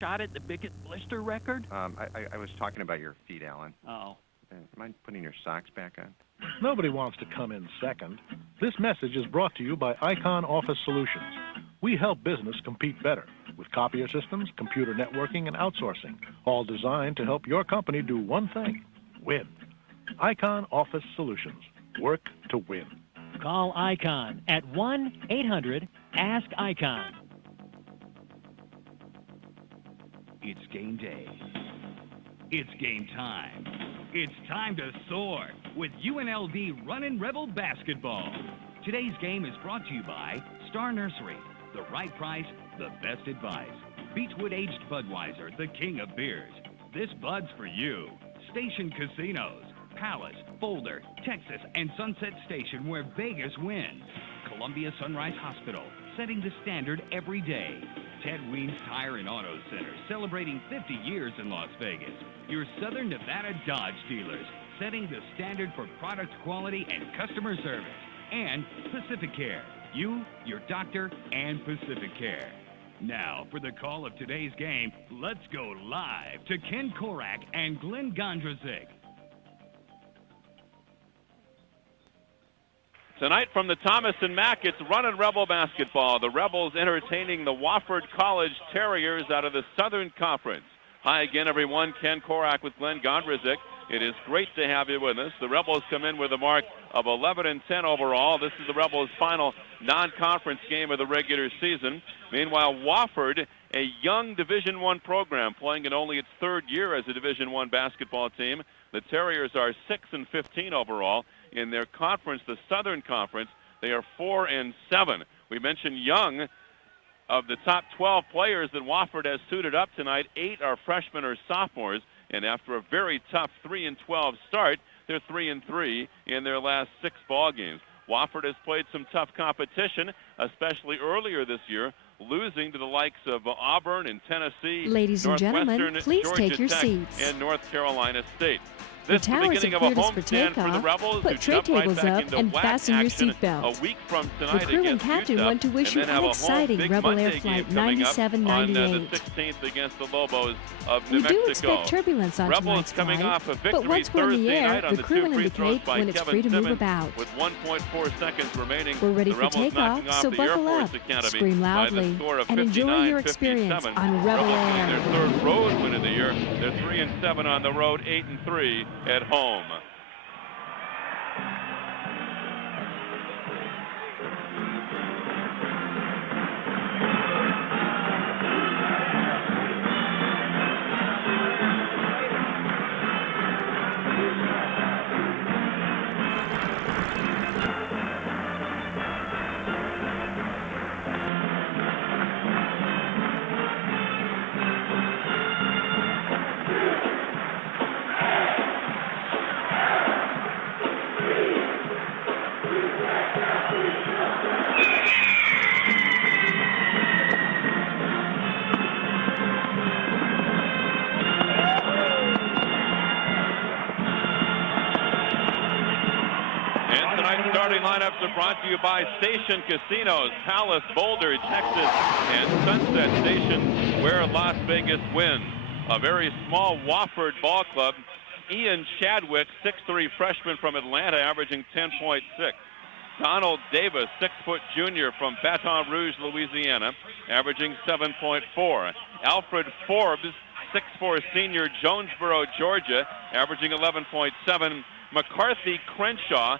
shot at the biggest blister record? I was talking about your feet, Alan. Oh. Mind putting your socks back on? Nobody wants to come in second. This message is brought to you by Icon Office Solutions. We help business compete better with copier systems, computer networking, and outsourcing, all designed to help your company do one thing: win. Icon Office Solutions. Work to win. Call Icon at 1-800-ASK-ICON. It's game day. It's game time. It's time to soar with UNLV Runnin' Rebel Basketball. Today's game is brought to you by Star Nursery. The right price, the best advice. Beechwood Aged Budweiser, the king of beers. This Bud's for you. Station Casinos. Palace, Boulder, Texas, and Sunset Station, where Vegas wins. Columbia Sunrise Hospital, setting the standard every day. Ted Weens Tire and Auto Center, celebrating 50 years in Las Vegas. Your Southern Nevada Dodge dealers, setting the standard for product quality and customer service. And Pacific Care, you, your doctor, and Pacific Care. Now, for the call of today's game, let's go live to Ken Korak and Glenn Gondrazik. Tonight from the Thomas and Mack, it's Runnin' Rebel basketball. The Rebels entertaining the Wofford College Terriers out of the Southern Conference. Hi again, everyone. Ken Korak with Glenn Gondrazik. It is great to have you with us. The Rebels come in with a mark of 11-10 overall. This is the Rebels' final non-conference game of the regular season. Meanwhile, Wofford, a young Division I program, playing in only its third year as a Division I basketball team. The Terriers are 6-15 overall. In their conference, the Southern Conference, they are 4-7. We mentioned young. Of the top 12 players that Wofford has suited up tonight, 8 are freshmen or sophomores. And after a very tough 3-12 start, they're 3-3 in their last 6 ball games. Wofford has played some tough competition, especially earlier this year, losing to the likes of Auburn and Tennessee, Ladies and gentlemen, please Georgia take your Tech, seats. and North Carolina State. The This is the towers beginning have of a cleared us for homestand for the takeoff. Rebels, Put who tray jump right tables back up into and WAC fasten your action seatbelt. a week from The tonight crew and against captain Utah, want to wish you and then an have a exciting home big Rebel Monday Air game Flight coming up 9798. on the 16th against the Lobos of New We do Mexico. expect turbulence on Rebels tonight's coming flight, off a but victory once we're in the Thursday air, night on the the crew 2 will free throws indicate by when it's Kevin free to move Simmons about. with 1.4 seconds remaining. We're ready the for Rebels knocking takeoff, off so the Air buckle Force up, Academy scream by the loudly, score of and enjoy your experience 59-57. on Rebel Rebels getting Air. their third road win of the year. They're 3-7 on the road, 8-3 at home. Starting lineups are brought to you by Station Casinos, Palace, Boulder, Texas, and Sunset Station, where Las Vegas wins. A very small Wofford ball club. Ian Chadwick, 6'3" freshman from Atlanta, averaging 10.6. Donald Davis, 6-foot junior from Baton Rouge, Louisiana, averaging 7.4. Alfred Forbes, 6'4" senior, Jonesboro, Georgia, averaging 11.7. McCarthy Crenshaw,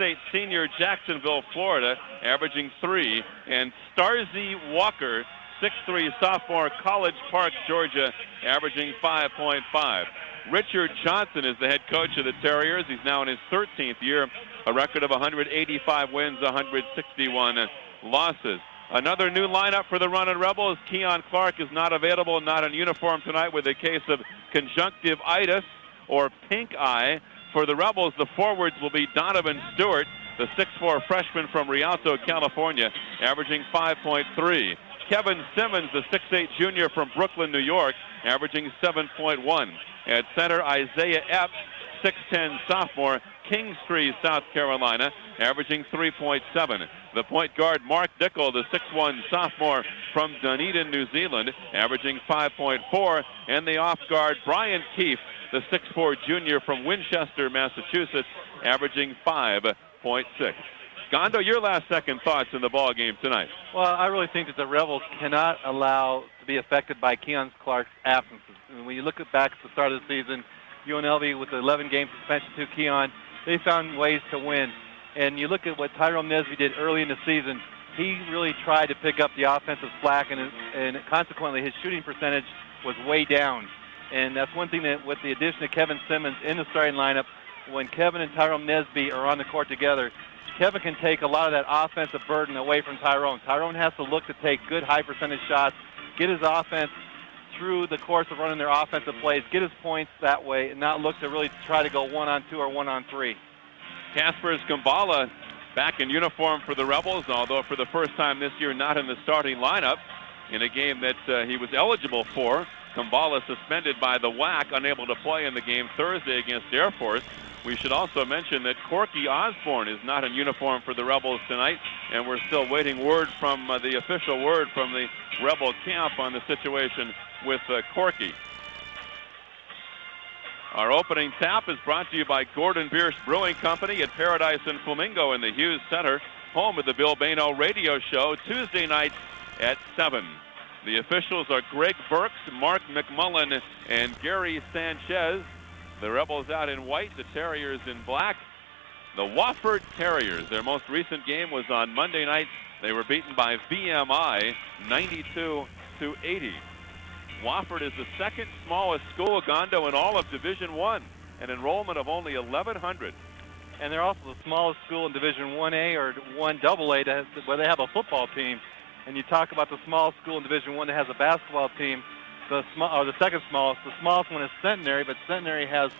6'8" senior, Jacksonville, Florida, averaging 3. And Starzy Walker, 6'3" sophomore, College Park, Georgia, averaging 5.5. Richard Johnson is the head coach of the Terriers. He's now in his 13th year, a record of 185 wins, 161 losses. Another new lineup for the Runnin' Rebels. Keon Clark is not available, not in uniform tonight with a case of conjunctivitis or pink eye. For the Rebels, the forwards will be Donovan Stewart, the 6'4" freshman from Rialto, California, averaging 5.3. Kevin Simmons, the 6'8" junior from Brooklyn, New York, averaging 7.1. At center, Isaiah Epps, 6'10" sophomore, Kingstree, South Carolina, averaging 3.7. The point guard, Mark Dickel, the 6'1 sophomore from Dunedin, New Zealand, averaging 5.4. And the off guard, Brian Keefe, the 6'4 junior from Winchester, Massachusetts, averaging 5.6. Gondo, your last second thoughts in the ball game tonight. Well, I really think that the Rebels cannot allow to be affected by Keon Clark's absences. And when you look back at the start of the season, UNLV with the 11-game suspension to Keon, they found ways to win. And you look at what Tyrone Nesby did early in the season, he really tried to pick up the offensive slack, and consequently his shooting percentage was way down. And that's one thing that with the addition of Kevin Simmons in the starting lineup, when Kevin and Tyrone Nesby are on the court together, Kevin can take a lot of that offensive burden away from Tyrone. Tyrone has to look to take good high percentage shots, get his offense through the course of running their offensive plays, get his points that way, and not look to really try to go 1-on-2 or 1-on-3. Kaspers Kumbala back in uniform for the Rebels, although for the first time this year not in the starting lineup in a game that he was eligible for. Kumbala suspended by the WAC, unable to play in the game Thursday against Air Force. We should also mention that Corky Osborne is not in uniform for the Rebels tonight, and we're still waiting word from the official word from the Rebel camp on the situation with Corky. Our opening tap is brought to you by Gordon Bierce Brewing Company at Paradise and Flamingo in the Hughes Center, home of the Bill Baino Radio Show, Tuesday nights at 7. The officials are Greg Burks, Mark McMullen, and Gary Sanchez. The Rebels out in white, the Terriers in black. The Wofford Terriers, their most recent game was on Monday night. They were beaten by VMI 92-80. Wofford is the second smallest school, Gondo, in all of Division I, an enrollment of only 1,100. And they're also the smallest school in Division 1A or 1AA where they have a football team. And you talk about the smallest school in Division I that has a basketball team, the second smallest. The smallest one is Centenary, but Centenary has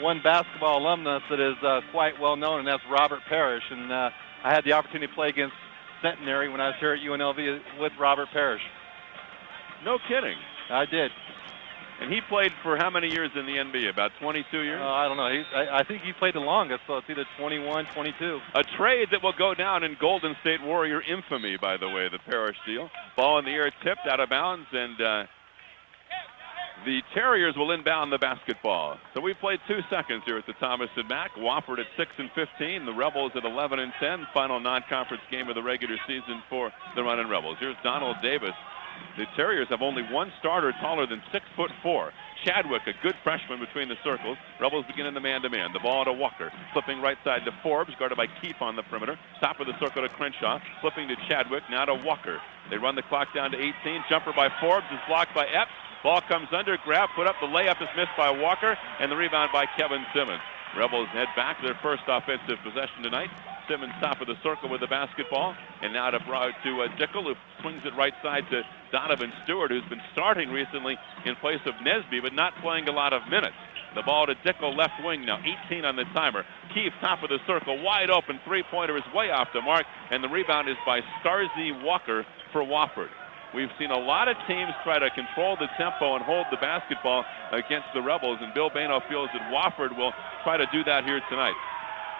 one basketball alumnus that is quite well known, and that's Robert Parrish. And I had the opportunity to play against Centenary when I was here at UNLV with Robert Parrish. No kidding. I did. And he played for how many years in the NBA? About 22 years? I don't know. I think he played the longest, so it's either 21, 22. A trade that will go down in Golden State Warrior infamy, by the way, the Parrish deal. Ball in the air, tipped out of bounds, and the Terriers will inbound the basketball. So we played 2 seconds here at the Thomas & Mack. Wofford at 6-15. The Rebels at 11-10. Final non-conference game of the regular season for the Runnin' Rebels. Here's Donald Davis. The Terriers have only one starter taller than 6'4". Chadwick, a good freshman between the circles. Rebels begin in the man-to-man. The ball to Walker. Flipping right side to Forbes, guarded by Keefe on the perimeter. Top of the circle to Crenshaw. Flipping to Chadwick, now to Walker. They run the clock down to 18. Jumper by Forbes is blocked by Epps. Ball comes under, grab, put up. The layup is missed by Walker, and the rebound by Kevin Simmons. Rebels head back to their first offensive possession tonight. Simmons top of the circle with the basketball, and now to Dickel, who swings it right side to Donovan Stewart, who's been starting recently in place of Nesby, but not playing a lot of minutes. The ball to Dickel, left wing now, 18 on the timer. Keefe, top of the circle, wide open, three-pointer is way off the mark, and the rebound is by Starzy Walker for Wofford. We've seen a lot of teams try to control the tempo and hold the basketball against the Rebels, and Bill Baino feels that Wofford will try to do that here tonight.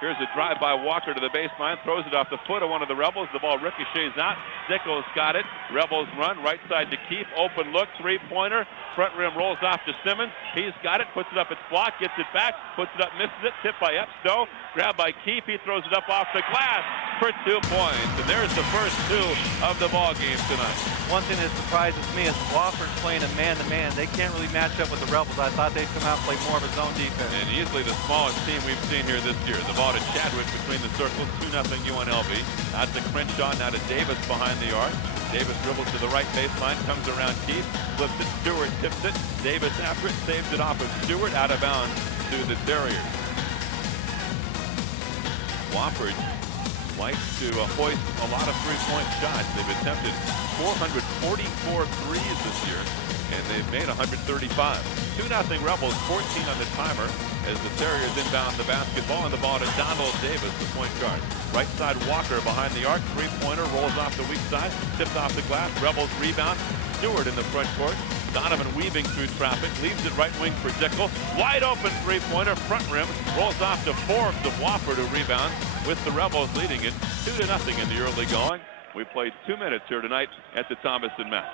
Here's a drive by Walker to the baseline, throws it off the foot of one of the Rebels. The ball ricochets out. Dickel's got it. Rebels run right side to Keefe. Open look, three-pointer. Front rim rolls off to Simmons. He's got it, puts it up, it's blocked, gets it back, puts it up, misses it. Tipped by Epstow. Grabbed by Keefe. He throws it up off the glass for 2 points. And there's the first 2 of the ball game tonight. One thing that surprises me is Wofford's playing a man-to-man. They can't really match up with the Rebels. I thought they'd come out and play more of a zone defense. And easily the smallest team we've seen here this year. The ball to Chadwick between the circles, 2-0 UNLV. Out to Crenshaw, now to Davis behind the arc. Davis dribbles to the right baseline, comes around Keefe, flips it, Stewart tips it. Davis after it, saves it off of Stewart, out of bounds to the Terriers. Wofford likes to hoist a lot of three-point shots. They've attempted 444 threes this year, and they've made 135. 2-0 Rebels, 14 on the timer as the Terriers inbound the basketball, and the ball to Donald Davis, the point guard. Right side Walker behind the arc, three-pointer, rolls off the weak side, tipped off the glass. Rebels rebound. Stewart in the front court. Donovan weaving through traffic, leaves it right wing for Dickel. Wide open three-pointer, front rim, rolls off to Forbes of Wofford, who rebounds, with the Rebels leading it 2-0 in the early going. We played 2 minutes here tonight at the Thomas & Mack.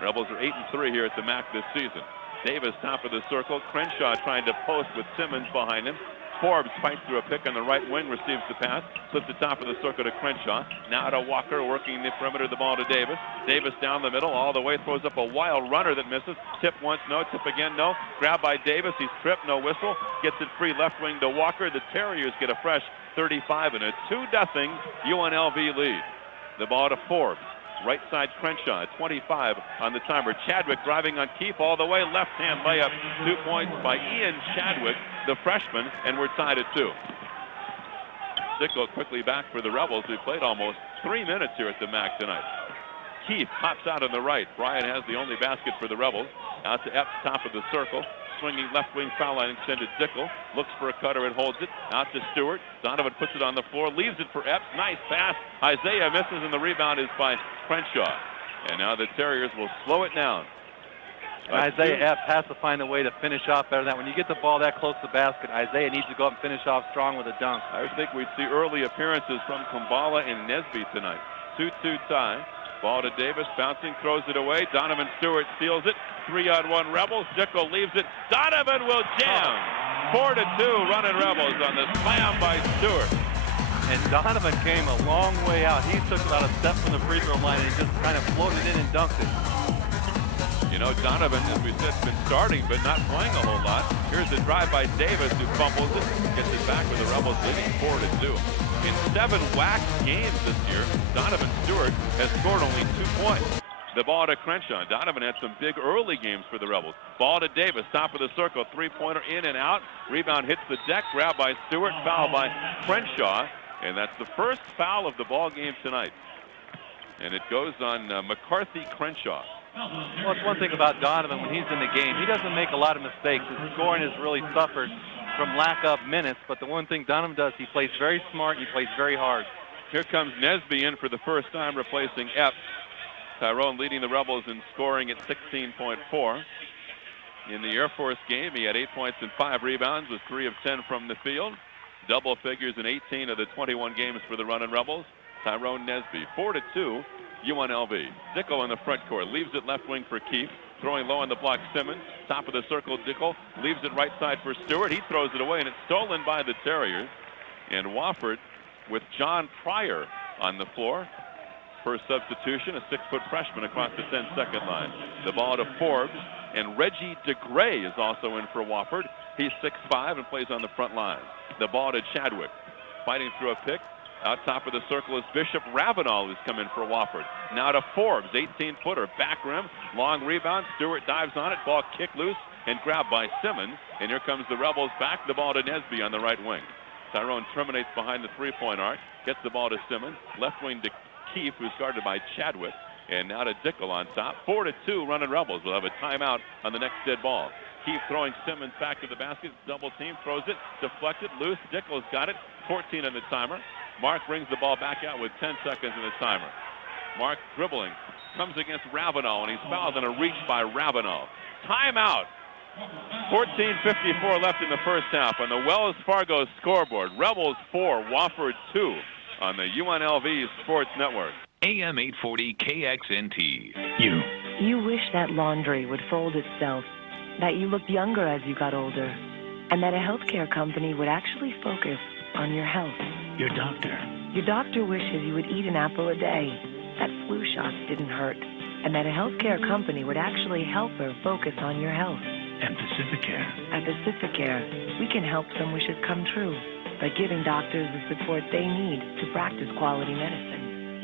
Rebels are 8-3 here at the Mack this season. Davis top of the circle. Crenshaw trying to post with Simmons behind him. Forbes fights through a pick on the right wing, receives the pass, slips the top of the circle to Crenshaw. Now to Walker, working the perimeter, the ball to Davis. Davis down the middle, all the way, throws up a wild runner that misses. Tip once, no. Tip again, no. Grab by Davis, he's tripped, no whistle. Gets it free left wing to Walker. The Terriers get a fresh 35 and a 2-0 UNLV lead. The ball to Forbes. Right side Crenshaw, 25 on the timer. Chadwick driving on Keefe all the way. Left-hand layup. 2 points by Ian Chadwick, the freshman, and we're tied at 2. Dickel quickly back for the Rebels. We played almost 3 minutes here at the Mack tonight. Keefe hops out on the right. Bryant has the only basket for the Rebels. Out to Epps, top of the circle. Swinging left wing foul line extended Dickel. Looks for a cutter and holds it. Out to Stewart. Donovan puts it on the floor. Leaves it for Epps. Nice pass. Isaiah misses, and the rebound is by Crenshaw. And now the Terriers will slow it down. Isaiah Epps has to find a way to finish off better than that. When you get the ball that close to the basket, Isaiah needs to go up and finish off strong with a dunk. I think we'd see early appearances from Kumbala and Nesby tonight. 2-2 tie. Ball to Davis, bouncing, throws it away. Donovan Stewart steals it. 3-on-1 Rebels. Dickel leaves it. Donovan will jam. 4-2 running Rebels on the slam by Stewart. And Donovan came a long way out. He took about a step from the free throw line and just kind of floated in and dunked it. You know, Donovan, as we said, has been starting but not playing a whole lot. Here's the drive by Davis, who fumbles it, gets it back with the Rebels leading 4-2. In 7 WAC games this year, Donovan Stewart has scored only 2 points. The ball to Crenshaw. Donovan had some big early games for the Rebels. Ball to Davis, top of the circle, three-pointer in and out. Rebound hits the deck, grab by Stewart, foul by Crenshaw. And that's the first foul of the ball game tonight. And it goes on McCarthy Crenshaw. Well, it's one thing about Donovan when he's in the game. He doesn't make a lot of mistakes. His scoring has really suffered from lack of minutes. But the one thing Donovan does, he plays very smart. He plays very hard. Here comes Nesby in for the first time, replacing Epps. Tyrone leading the Rebels in scoring at 16.4. In the Air Force game, he had 8 points and 5 rebounds, with 3 of 10 from the field. Double figures in 18 of the 21 games for the running Rebels. Tyrone Nesby, 4-2, UNLV. Dickel in the front court, leaves it left wing for Keefe. Throwing low on the block, Simmons. Top of the circle, Dickel leaves it right side for Stewart. He throws it away, and it's stolen by the Terriers. And Wofford with John Pryor on the floor. First substitution, a 6-foot freshman across the 10-second line. The ball to Forbes, and Reggie DeGray is also in for Wofford. He's 6'5" and plays on the front line. The ball to Chadwick, fighting through a pick. Out top of the circle is Bishop Ravenel, who's come in for Wofford. Now to Forbes, 18-footer, back rim, long rebound. Stewart dives on it, ball kicked loose and grabbed by Simmons. And here comes the Rebels back, the ball to Nesby on the right wing. Tyrone terminates behind the three-point arc, gets the ball to Simmons, left wing to Keefe, who's guarded by Chadwick. And now to Dickel on top. 4-2 running Rebels. We'll have a timeout on the next dead ball. Keefe throwing Simmons back to the basket. Double team, throws it, deflected, loose. Dickel's got it. 14 on the timer. Mark brings the ball back out with 10 seconds in the timer. Mark dribbling, comes against Ravenel, and he's fouled on a reach by Ravenel. Timeout. 14:54 left in the first half on the Wells Fargo scoreboard. Rebels 4, Wofford 2 on the UNLV Sports Network. AM 840 KXNT. You wish that laundry would fold itself, that you looked younger as you got older, and that a healthcare company would actually focus on your health. Your doctor. Your doctor wishes you would eat an apple a day, that flu shots didn't hurt, and that a healthcare company would actually help her focus on your health. And Pacificare. At Pacificare, we can help some wishes come true by giving doctors the support they need to practice quality medicine.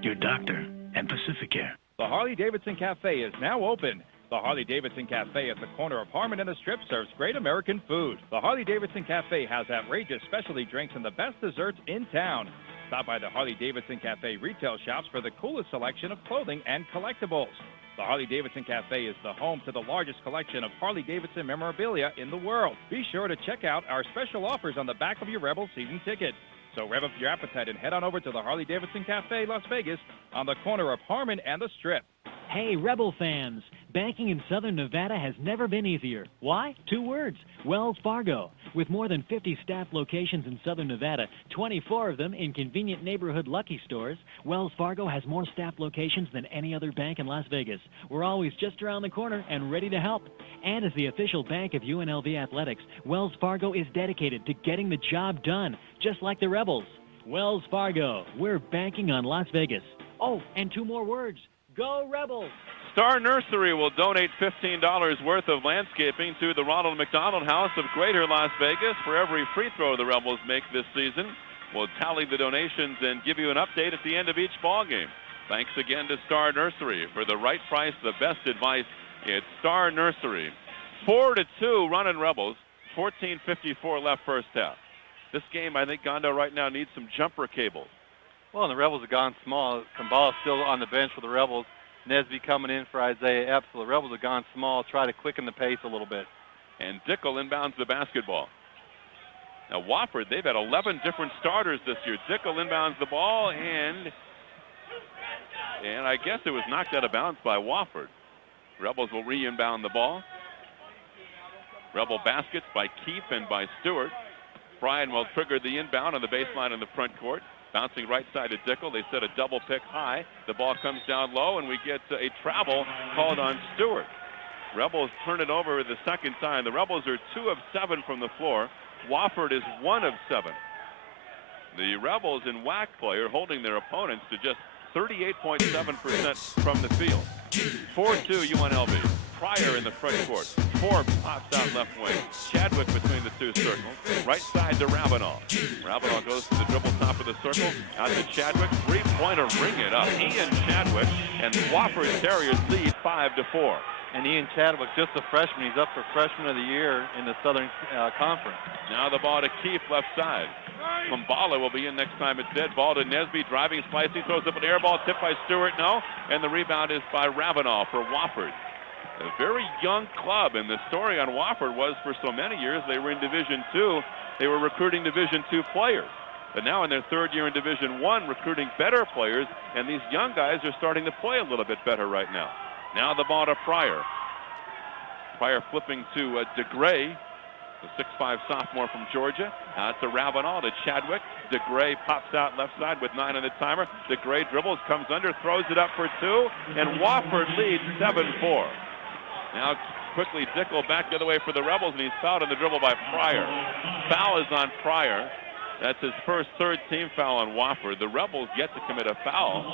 Your doctor, and Pacificare. The Harley-Davidson Cafe is now open. The Harley-Davidson Cafe at the corner of Harmon and the Strip serves great American food. The Harley-Davidson Cafe has outrageous specialty drinks and the best desserts in town. Stop by the Harley-Davidson Cafe retail shops for the coolest selection of clothing and collectibles. The Harley-Davidson Cafe is the home to the largest collection of Harley-Davidson memorabilia in the world. Be sure to check out our special offers on the back of your Rebel season ticket. So rev up your appetite and head on over to the Harley-Davidson Cafe, Las Vegas, on the corner of Harmon and the Strip. Hey, Rebel fans, Banking in Southern Nevada has never been easier. Why? 2 words, Wells Fargo. With more than 50 staff locations in Southern Nevada, 24 of them in convenient neighborhood Lucky stores, Wells Fargo has more staff locations than any other bank in Las Vegas. We're always just around the corner and ready to help. And as the official bank of UNLV Athletics, Wells Fargo is dedicated to getting the job done, just like the Rebels. Wells Fargo, we're banking on Las Vegas. Oh, and 2 more words, go Rebels! Star Nursery will donate $15 worth of landscaping to the Ronald McDonald House of Greater Las Vegas for every free throw the Rebels make this season. We'll tally the donations and give you an update at the end of each ball game. Thanks again to Star Nursery. For the right price, the best advice, it's Star Nursery. 4-2 running Rebels, 14:54 left first half. This game, I think Gondo right now needs some jumper cable. Well, and the Rebels have gone small. Kambala still on the bench for the Rebels. Nesby coming in for Isaiah Epps. So the Rebels have gone small, try to quicken the pace a little bit. And Dickel inbounds the basketball. Now Wofford, they've had 11 different starters this year. Dickel inbounds the ball, and I guess it was knocked out of bounds by Wofford. Rebels will re-inbound the ball. Rebel baskets by Keefe and by Stewart. Bryan will trigger the inbound on the baseline in the front court. Bouncing right side to Dickel. They set a double pick high. The ball comes down low, and we get a travel called on Stewart. Rebels turn it over the second time. The Rebels are 2 of 7 from the floor. Wofford is 1 of 7. The Rebels in WAC play are holding their opponents to just 38.7% from the field. 4-2 UNLV. Pryor in the front court. Forbes pops out left wing. Chadwick between the 2 circles. Right side to Ravenel. Ravenel goes to the dribble top of the circle. Out to Chadwick. 3-pointer, ring it up. Ian Chadwick and Wofford Terriers lead 5-4. And Ian Chadwick, just a freshman. He's up for Freshman of the Year in the Southern Conference. Now the ball to Keefe left side. Kumbala will be in next time it's dead. Ball to Nesby, driving, splicing, throws up an air ball, tipped by Stewart, no. And the rebound is by Ravenel for Wofford. A very young club, and the story on Wofford was for so many years they were in Division II. They were recruiting Division II players. But now in their 3rd year in Division I, recruiting better players, and these young guys are starting to play a little bit better right now. Now the ball to Pryor. Pryor flipping to DeGray, the 6'5" sophomore from Georgia. Now to Ravenel, to Chadwick. DeGray pops out left side with 9 on the timer. DeGray dribbles, comes under, throws it up for 2, and Wofford leads 7-4. Now quickly Dickel back the other way for the Rebels, and he's fouled on the dribble by Pryor. Foul is on Pryor. That's his first 3rd team foul on Wofford. The Rebels yet to commit a foul.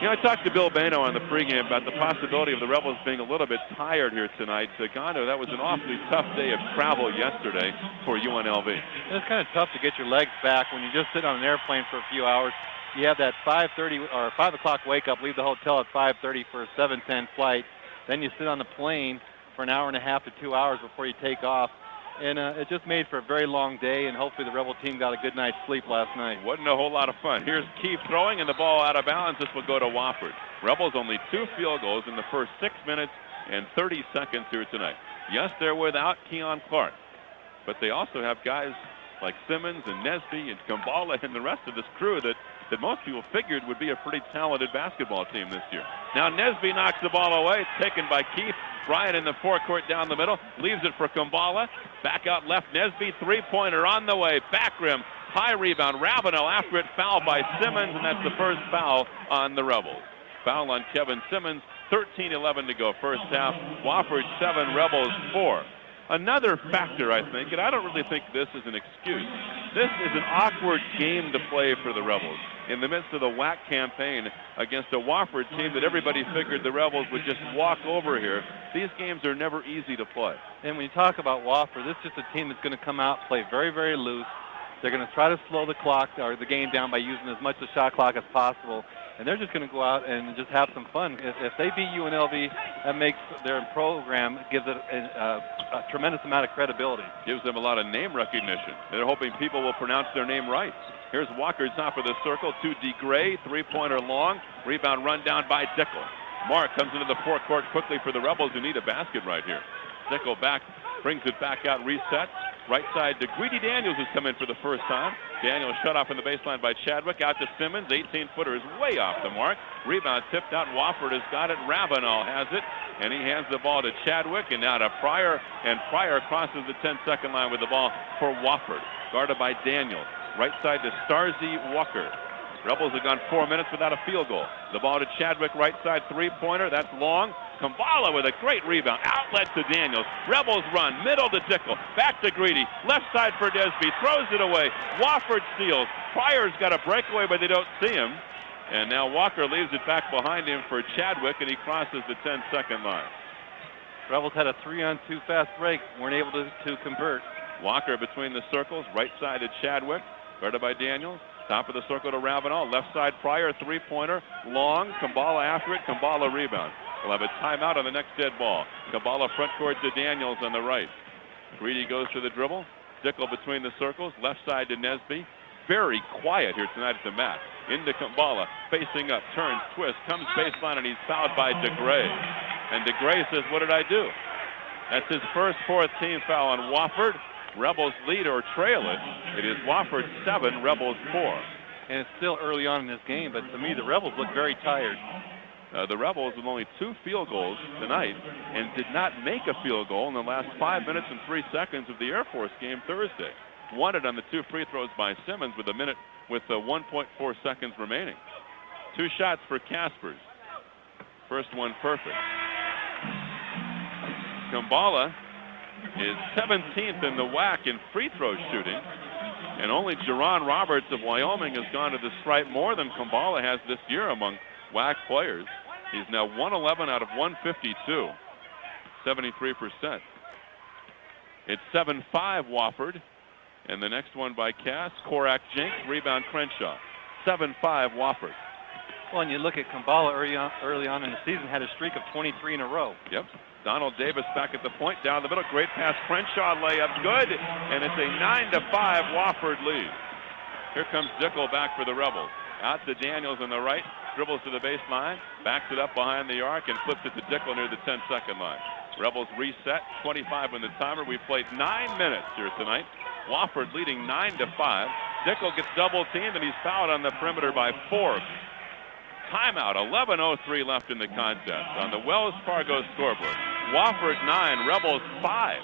You know, I talked to Bill Bano on the pregame about the possibility of the Rebels being a little bit tired here tonight. Gondo, that was an awfully tough day of travel yesterday for UNLV. It's kind of tough to get your legs back when you just sit on an airplane for a few hours. You have that 5:30 or 5 o'clock wake up, leave the hotel at 5:30 for a 7:10 flight. Then you sit on the plane for an hour and a half to 2 hours before you take off. And it just made for a very long day, and hopefully the Rebel team got a good night's sleep last night. Wasn't a whole lot of fun. Here's Keefe throwing, and the ball out of bounds. This will go to Wofford. Rebels only 2 field goals in the first 6 minutes and 30 seconds here tonight. Yes, they're without Keon Clark, but they also have guys like Simmons and Nesby and Kumbala and the rest of this crew that most people figured would be a pretty talented basketball team this year. Now Nesby knocks the ball away. It's taken by Keefe. Bryant in the forecourt down the middle. Leaves it for Kumbala. Back out left. Nesby, 3-pointer on the way. Back rim. High rebound. Ravenel after it. Foul by Simmons, and that's the first foul on the Rebels. Foul on Kevin Simmons. 13-11 to go first half. Wofford 7, Rebels 4. Another factor, I think, and I don't really think this is an excuse. This is an awkward game to play for the Rebels in the midst of the WAC campaign against a Wofford team that everybody figured the Rebels would just walk over here. These games are never easy to play. And when you talk about Wofford, this is just a team that's going to come out, play very, very loose. They're going to try to slow the clock or the game down by using as much of the shot clock as possible. And they're just going to go out and just have some fun. If they beat UNLV, that makes their program, gives it a tremendous amount of credibility. Gives them a lot of name recognition. They're hoping people will pronounce their name right. Here's Walker top of the circle to DeGray, 3-pointer long. Rebound run down by Dickel. Mark comes into the forecourt quickly for the Rebels who need a basket right here. Dickel back, brings it back out, resets. Right side to Greedy Daniels has come in for the first time. Daniels shut off on the baseline by Chadwick. Out to Simmons. 18-footer is way off the mark. Rebound tipped out. Wofford has got it. Ravenel has it. And he hands the ball to Chadwick. And now to Pryor. And Pryor crosses the 10-second line with the ball for Wofford. Guarded by Daniels. Right side to Starzy Walker. Rebels have gone 4 minutes without a field goal. The ball to Chadwick, right side three-pointer. That's long. Kambala with a great rebound. Outlet to Daniels. Rebels run. Middle to Dickel. Back to Greedy. Left side for Desby. Throws it away. Wofford steals. Pryor's got a breakaway, but they don't see him. And now Walker leaves it back behind him for Chadwick, and he crosses the 10-second line. Rebels had a 3-on-2 fast break. Weren't able to convert. Walker between the circles. Right side to Chadwick. Guarded by Daniels. Top of the circle to Ravenel. Left side Pryor, three-pointer. Long. Kambala after it. Kambala rebound. We'll have a timeout on the next dead ball. Kambala front court to Daniels on the right. Greedy goes to the dribble. Dickel between the circles. Left side to Nesby. Very quiet here tonight at the mat. Into Kambala. Facing up. Turns, twists. Comes baseline, and he's fouled by DeGray. And DeGray says, what did I do? That's his first fourth-team foul on Wofford. Rebels lead or trail it. It is Wofford 7, Rebels 4. And it's still early on in this game, but to me, the Rebels look very tired. The Rebels with only 2 field goals tonight and did not make a field goal in the last 5 minutes and 3 seconds of the Air Force game Thursday. Wanted on the 2 free throws by Simmons with 1.4 seconds remaining. 2 shots for Caspers. First one perfect. Kambala is 17th in the WAC in free throw shooting. And only Jerron Roberts of Wyoming has gone to the stripe more than Kambala has this year among WAC players. He's now 111 out of 152, 73%. It's 7-5 Wofford. And the next one by Cass, Korak Jinks, rebound Crenshaw. 7-5 Wofford. Well, and you look at Kambala early on in the season, had a streak of 23 in a row. Yep. Donald Davis back at the point, down the middle. Great pass. Crenshaw layup. Good. And it's a 9-5 Wofford lead. Here comes Dickel back for the Rebels. Out to Daniels on the right. Dribbles to the baseline. Backs it up behind the arc and flips it to Dickel near the 10-second line. Rebels reset. 25 on the timer. We've played 9 minutes here tonight. Wofford leading 9-5. Dickel gets double teamed and he's fouled on the perimeter by Forbes. Timeout, 11:03 left in the contest on the Wells Fargo scoreboard. Wofford 9, Rebels 5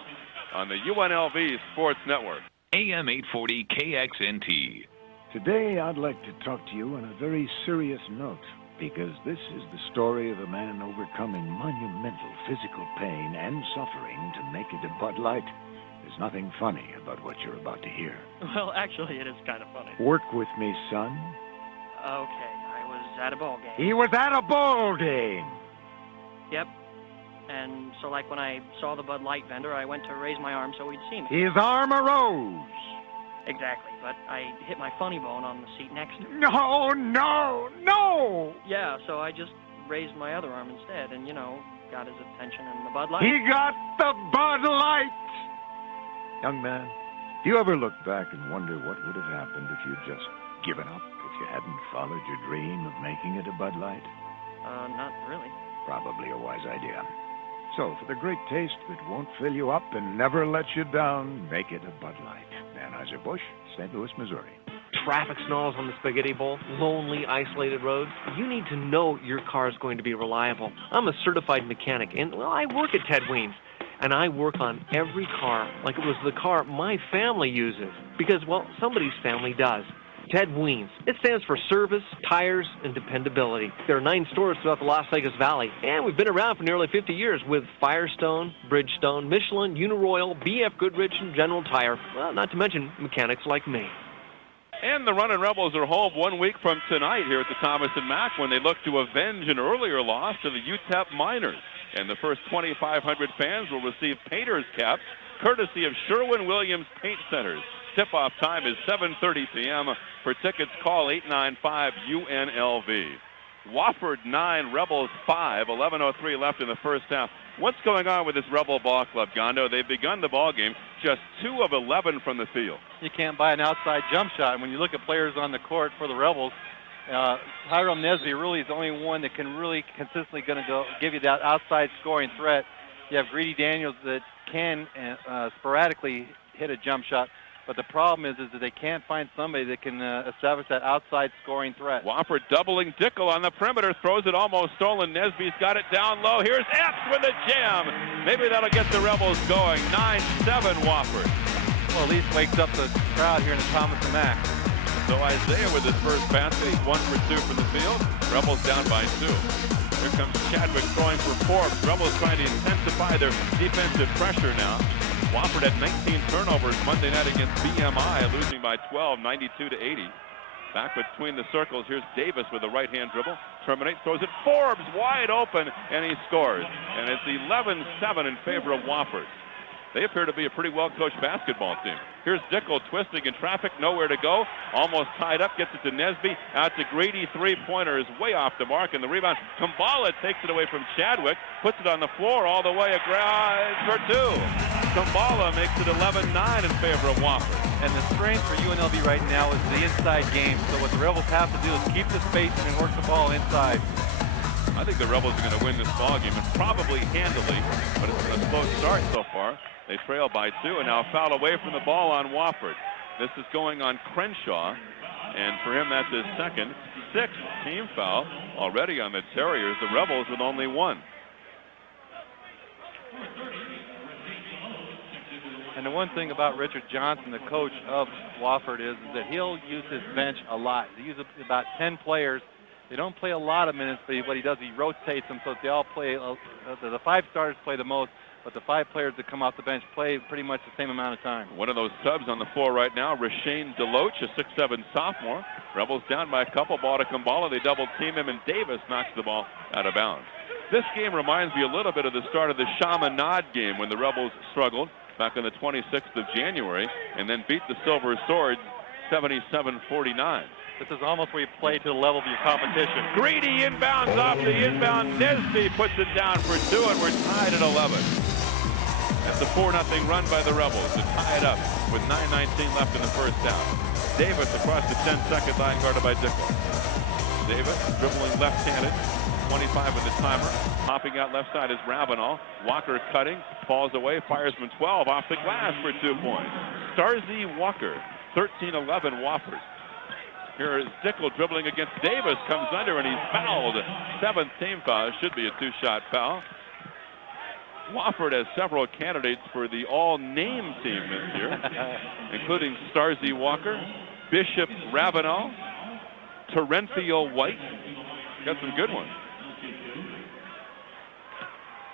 on the UNLV Sports Network. AM 840 KXNT. Today I'd like to talk to you on a very serious note, because this is the story of a man overcoming monumental physical pain and suffering to make it a Bud Light. There's nothing funny about what you're about to hear. Well, actually, it is kind of funny. Work with me, son. Okay, I was at a ball game. He was at a ball game! Yep. And so, like, when I saw the Bud Light vendor, I went to raise my arm so he'd see me. His arm arose! Exactly, but I hit my funny bone on the seat next to me. No, no, no! Yeah, so I just raised my other arm instead and, got his attention and the Bud Light. He got the Bud Light! Young man, do you ever look back and wonder what would have happened if you'd just given up, if you hadn't followed your dream of making it a Bud Light? Not really. Probably a wise idea. So, for the great taste that won't fill you up and never let you down, make it a Bud Light. Anheuser-Busch, St. Louis, Missouri. Traffic snarls on the Spaghetti Bowl, lonely, isolated roads. You need to know your car is going to be reliable. I'm a certified mechanic, and, I work at Ted Weens. And I work on every car like it was the car my family uses. Because, somebody's family does. Ted Weens. It stands for service, tires, and dependability. There are 9 stores throughout the Las Vegas Valley, and we've been around for nearly 50 years with Firestone, Bridgestone, Michelin, Uniroyal, BF Goodrich, and General Tire. Well, not to mention mechanics like me. And the Runnin' Rebels are home 1 week from tonight here at the Thomas & Mack when they look to avenge an earlier loss to the UTEP Miners. And the first 2,500 fans will receive painters' caps, courtesy of Sherwin-Williams Paint Centers. Tip-off time is 7:30 p.m. For tickets, call 895-UNLV. Wofford 9, Rebels 5, 11:03 left in the first half. What's going on with this Rebel Ball Club, Gondo? They've begun the ball game just 2 of 11 from the field. You can't buy an outside jump shot. When you look at players on the court for the Rebels, Hiram Nesby really is the only one that can really consistently give you that outside scoring threat. You have Greedy Daniels that can sporadically hit a jump shot. But the problem is that they can't find somebody that can establish that outside scoring threat. Wofford doubling Dickel on the perimeter, throws it almost stolen. Nesby's got it down low. Here's Epps with a jam. Maybe that'll get the Rebels going. 9-7 Wofford. Well, at least wakes up the crowd here in the Thomas and Mack. So Isaiah with his first basket. He's 1 for 2 from the field. Rebels down by 2. Here comes Chadwick throwing for Forbes. Rebels trying to intensify their defensive pressure now. Wofford had 19 turnovers Monday night against BMI, losing by 12, 92-80. Back between the circles, here's Davis with a right-hand dribble. Terminates, throws it. Forbes wide open, and he scores. And it's 11-7 in favor of Wofford. They appear to be a pretty well-coached basketball team. Here's Dickel twisting in traffic, nowhere to go. Almost tied up, gets it to Nesby. Out to Greedy, three-pointer is way off the mark, and the rebound. Kumbala takes it away from Chadwick, puts it on the floor all the way for 2. Kumbala makes it 11-9 in favor of Wofford. And the strength for UNLV right now is the inside game. So what the Rebels have to do is keep the spacing and work the ball inside. I think the Rebels are going to win this ball game, and probably handily, but it's been a slow start so far. They trail by 2, and now foul away from the ball on Wofford. This is going on Crenshaw, and for him that's his second, 6th team foul already on the Terriers. The Rebels with only 1. And the one thing about Richard Johnson, the coach of Wofford, is that he'll use his bench a lot. He uses about 10 players. They don't play a lot of minutes, but what he does, he rotates them so that they all play. The 5 starters play the most, but the 5 players that come off the bench play pretty much the same amount of time. One of those subs on the floor right now, Rashane DeLoach, a 6'7" sophomore. Rebels down by a couple. Ball to Kumbala. They double team him, and Davis knocks the ball out of bounds. This game reminds me a little bit of the start of the Chaminade game when the Rebels struggled back on the 26th of January and then beat the Silver Swords 77-49. This is almost where you play to the level of your competition. Greedy inbounds off the inbound. Nesby puts it down for 2, and we're tied at 11. That's a 4-0 run by the Rebels to tie it up with 9:19 left in the first half. Davis across the 10-second line, guarded by Dickel. Davis dribbling left-handed, 25 in the timer. Hopping out left side is Ravenel. Walker cutting, falls away, fires from 12 off the glass for 2 points. Starzy Walker, 13-11 Wofford. Here is Dickel dribbling against Davis, comes under, and he's fouled. 7th team foul. Should be a 2-shot foul. Wofford has several candidates for the all-name team this year, including Starzy Walker, Bishop Ravenel, Terenthio White. Got some good ones.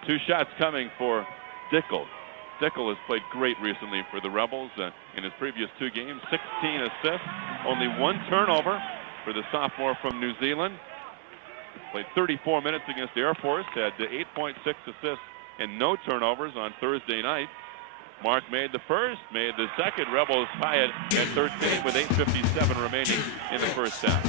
2 shots coming for Dickel. Dickel has played great recently for the Rebels in his previous 2 games. 16 assists, only 1 turnover for the sophomore from New Zealand. Played 34 minutes against Air Force, had 8.6 assists and no turnovers on Thursday night. Mark made the first, made the second. Rebels tie it at 13 with 8:57 remaining in the first half.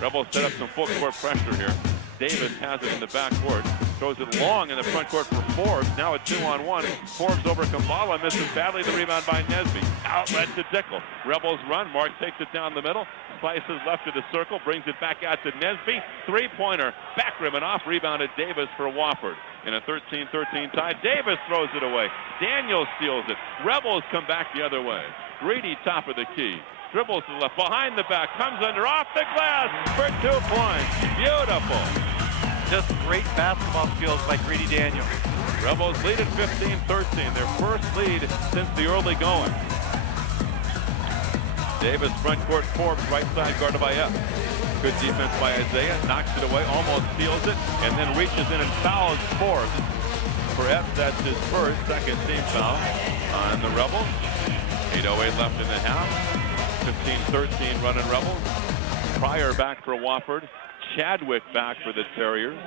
Rebels set up some full court pressure here. Davis has it in the backcourt, throws it long in the front court for Forbes. Now a 2-on-1. Forbes over Kumbala, misses badly. The rebound by Nesby. Outlet to Dickel. Rebels run. Mark takes it down the middle, slices left of the circle, brings it back out to Nesby. 3-pointer, back rim and off. Rebounded Davis for Wofford. In a 13-13 tie, Davis throws it away. Daniels steals it. Rebels come back the other way. Greedy top of the key. Dribbles to the left, behind the back, comes under, off the glass for 2 points. Beautiful. Just great basketball skills by Greedy Daniels. Rebels lead at 15-13, their first lead since the early going. Davis front court, Forbes right side guarded by F. Good defense by Isaiah, knocks it away, almost steals it, and then reaches in and fouls Forbes. For F, that's his second team foul on the Rebels. 8:08 left in the half. 15-13 running Rebels. Pryor back for Wofford. Chadwick back for the Terriers.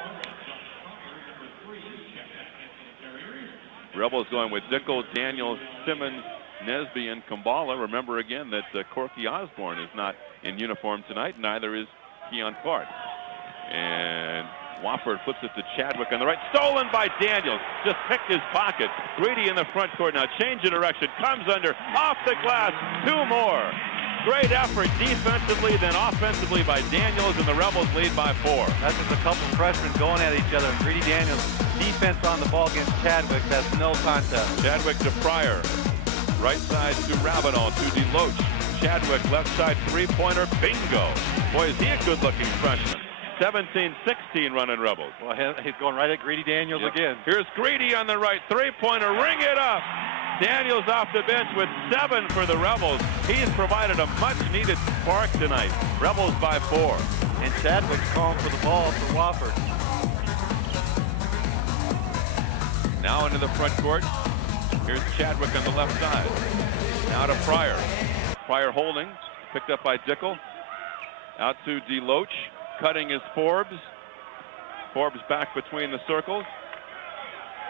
Rebels going with Dickel, Daniels, Simmons, Nesby, and Kumbala. Remember again that Corky Osborne is not in uniform tonight. Neither is Keon Clark. And Wofford flips it to Chadwick on the right. Stolen by Daniels. Just picked his pocket. Greedy in the front court now. Change of direction. Comes under. Off the glass. 2 more. Great effort defensively, then offensively by Daniels, and the Rebels lead by 4. That's just a couple freshmen going at each other. Greedy Daniels, defense on the ball against Chadwick. That's no contest. Chadwick to Pryor. Right side to Ravenel, to DeLoach. Chadwick, left side three-pointer, bingo. Boy, is he a good-looking freshman. 17-16 running Rebels. Well, he's going right at Greedy Daniels again. Here's Greedy on the right, three-pointer, ring it up. Daniels off the bench with 7 for the Rebels. He's provided a much-needed spark tonight. Rebels by 4. And Chadwick's calling for the ball for Wofford. Now into the front court. Here's Chadwick on the left side. Now to Pryor. Pryor holding, picked up by Dickel. Out to DeLoach. Cutting is Forbes. Forbes back between the circles.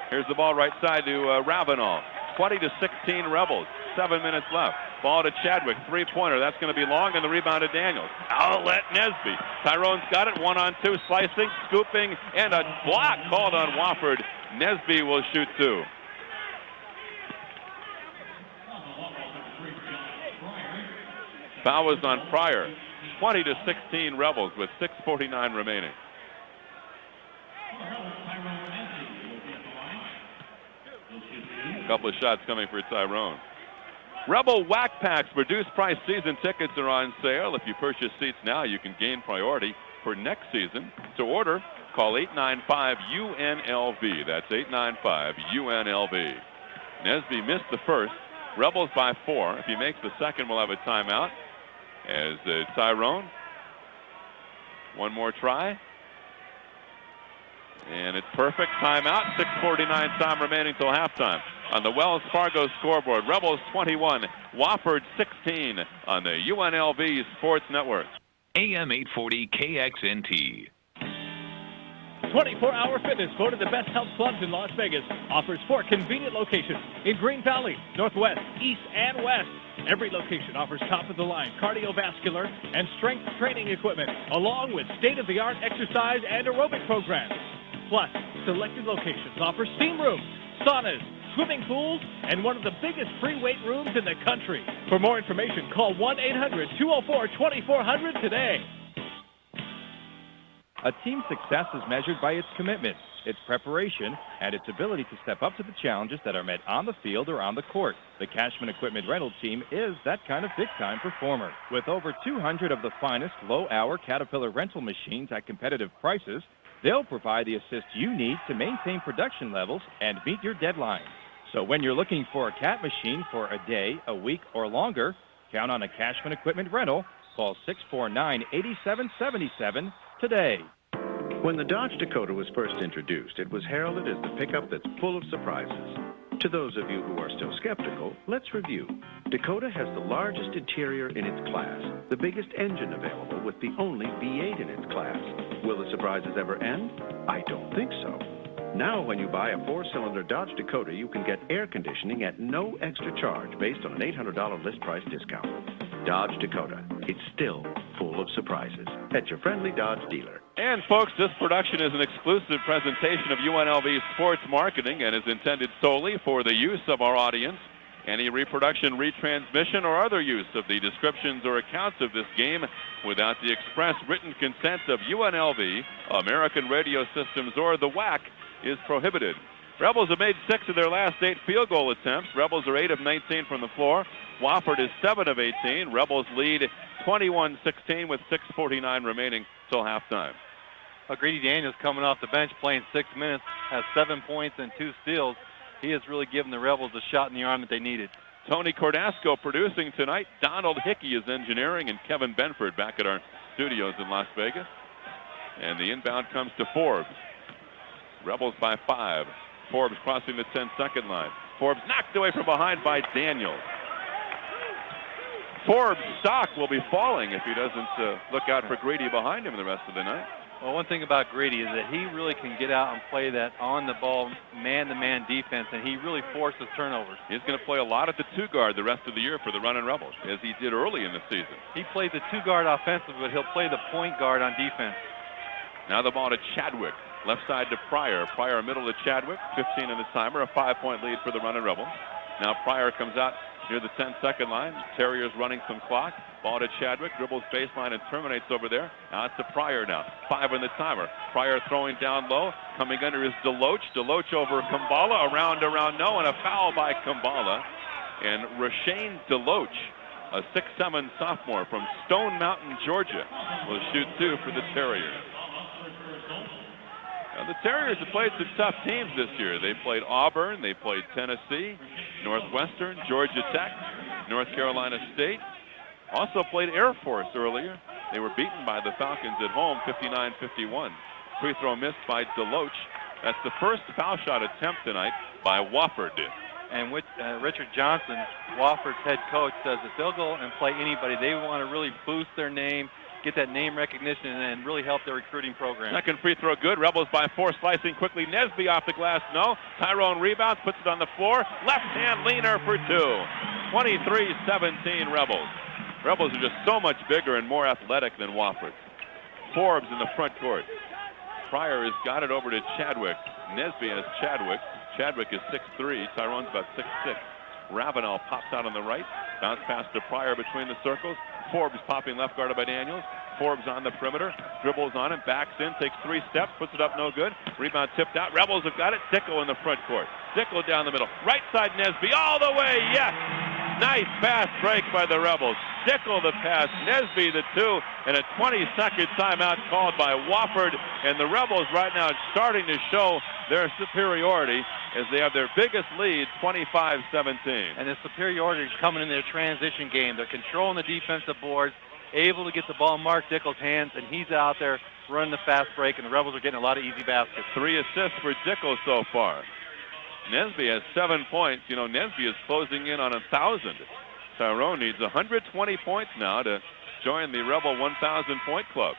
Here's the ball right side to Ravenel. 20-16 Rebels. 7 minutes left. Ball to Chadwick. Three-pointer. That's going to be long, and the rebound to Daniels. Outlet Nesby. Tyrone's got it. 1-on-2. Slicing, scooping, and a block called on Wofford. Nesby will shoot 2. Foul was on Pryor. 20-16 Rebels with 6:49 remaining. A couple of shots coming for Tyrone. Rebel Whack Packs reduced price season tickets are on sale. If you purchase seats now, you can gain priority for next season. To order, call 895-UNLV. That's 895-UNLV. Nesby missed the first. Rebels by 4. If he makes the second, we'll have a timeout. As Tyrone, one more try. And it's perfect. Timeout. 6:49 time remaining till halftime. On the Wells Fargo scoreboard, Rebels 21, Wofford 16 on the UNLV Sports Network. AM 840 KXNT. 24-hour Fitness, voted the best health clubs in Las Vegas, offers 4 convenient locations in Green Valley, Northwest, East, and West. Every location offers top-of-the-line cardiovascular and strength training equipment, along with state-of-the-art exercise and aerobic programs. Plus, selected locations offer steam rooms, saunas, swimming pools, and one of the biggest free weight rooms in the country. For more information, call 1-800-204-2400 today. A team's success is measured by its commitment, its preparation, and its ability to step up to the challenges that are met on the field or on the court. The Cashman Equipment Rental Team is that kind of big-time performer. With over 200 of the finest low-hour Caterpillar rental machines at competitive prices, they'll provide the assist you need to maintain production levels and meet your deadlines. So when you're looking for a Cat machine for a day, a week, or longer, count on a Cashman Equipment Rental. Call 649-8777 today. When the Dodge Dakota was first introduced, it was heralded as the pickup that's full of surprises. To those of you who are still skeptical, let's review. Dakota has the largest interior in its class, the biggest engine available with the only V8 in its class. Will the surprises ever end? I don't think so. Now, when you buy a 4-cylinder Dodge Dakota, you can get air conditioning at no extra charge based on an $800 list price discount. Dodge Dakota. It's still full of surprises. At your friendly Dodge dealer. And folks, this production is an exclusive presentation of UNLV Sports Marketing and is intended solely for the use of our audience. Any reproduction, retransmission, or other use of the descriptions or accounts of this game without the express written consent of UNLV, American Radio Systems, or the WAC is prohibited. Rebels have made 6 of their last 8 field goal attempts. Rebels are 8 of 19 from the floor. Wofford is 7 of 18. Rebels lead 21-16 with 6:49 remaining till halftime. Greedy Daniels coming off the bench playing 6 minutes, has 7 points and 2 steals. He has really given the Rebels a shot in the arm that they needed. Tony Cordasco producing tonight. Donald Hickey is engineering, and Kevin Benford back at our studios in Las Vegas. And the inbound comes to Forbes. Rebels by 5. Forbes crossing the 10-second line. Forbes knocked away from behind by Daniels. Forbes' stock will be falling if he doesn't look out for Greedy behind him the rest of the night. Well, one thing about Greedy is that he really can get out and play that on-the-ball, man-to-man defense, and he really forces turnovers. He's going to play a lot at the 2-guard the rest of the year for the Runnin' Rebels, as he did early in the season. He plays the 2-guard offensive, but he'll play the point guard on defense. Now the ball to Chadwick. Left side to Pryor. Pryor middle to Chadwick. 15 in the timer. A 5-point lead for the Runnin' Rebels. Now Pryor comes out near the 10-second line. Terriers running some clock. Ball to Chadwick. Dribbles baseline and terminates over there. Now it's to Pryor now. 5 in the timer. Pryor throwing down low. Coming under is DeLoach. DeLoach over Kumbala. Around, no. And a foul by Kumbala. And Rashane Deloach, a 6'7" sophomore from Stone Mountain, Georgia, will shoot 2 for the Terriers. Now, the Terriers have played some tough teams this year. They played Auburn, they played Tennessee, Northwestern, Georgia Tech, North Carolina State. Also played Air Force earlier. They were beaten by the Falcons at home, 59-51. Free throw missed by Deloach. That's the first foul shot attempt tonight by Wofford. And with Richard Johnson, Wofford's head coach, says if they'll go and play anybody, they want to really boost their name, get that name recognition, and really help their recruiting program. Second free throw good. Rebels by 4, slicing quickly. Nesby off the glass, no. Tyrone rebounds, puts it on the floor. Left hand leaner for 2. 23-17 Rebels. Rebels are just so much bigger and more athletic than Wofford. Forbes in the front court. Pryor has got it over to Chadwick. Nesby has Chadwick. Chadwick is 6'3". Tyrone's about 6'6". Ravenel pops out on the right. Bounce pass to Pryor between the circles. Forbes popping left guarded by Daniels. Forbes on the perimeter. Dribbles on him. Backs in. Takes 3 steps. Puts it up no good. Rebound tipped out. Rebels have got it. Dickel in the front court. Dickel down the middle. Right side Nesby all the way. Yes! Nice fast break by the Rebels. Dickel the pass. Nesby the 2. And a 20-second timeout called by Wofford. And the Rebels right now starting to show their superiority as they have their biggest lead, 25-17. And the superiority is coming in their transition game. They're controlling the defensive boards, able to get the ball in Mark Dickel's hands, and he's out there running the fast break, and the Rebels are getting a lot of easy baskets. 3 assists for Dickel so far. Nesby has 7 points. You know, Nesby is closing in on 1,000. Tyrone needs 120 points now to join the Rebel 1,000-point club.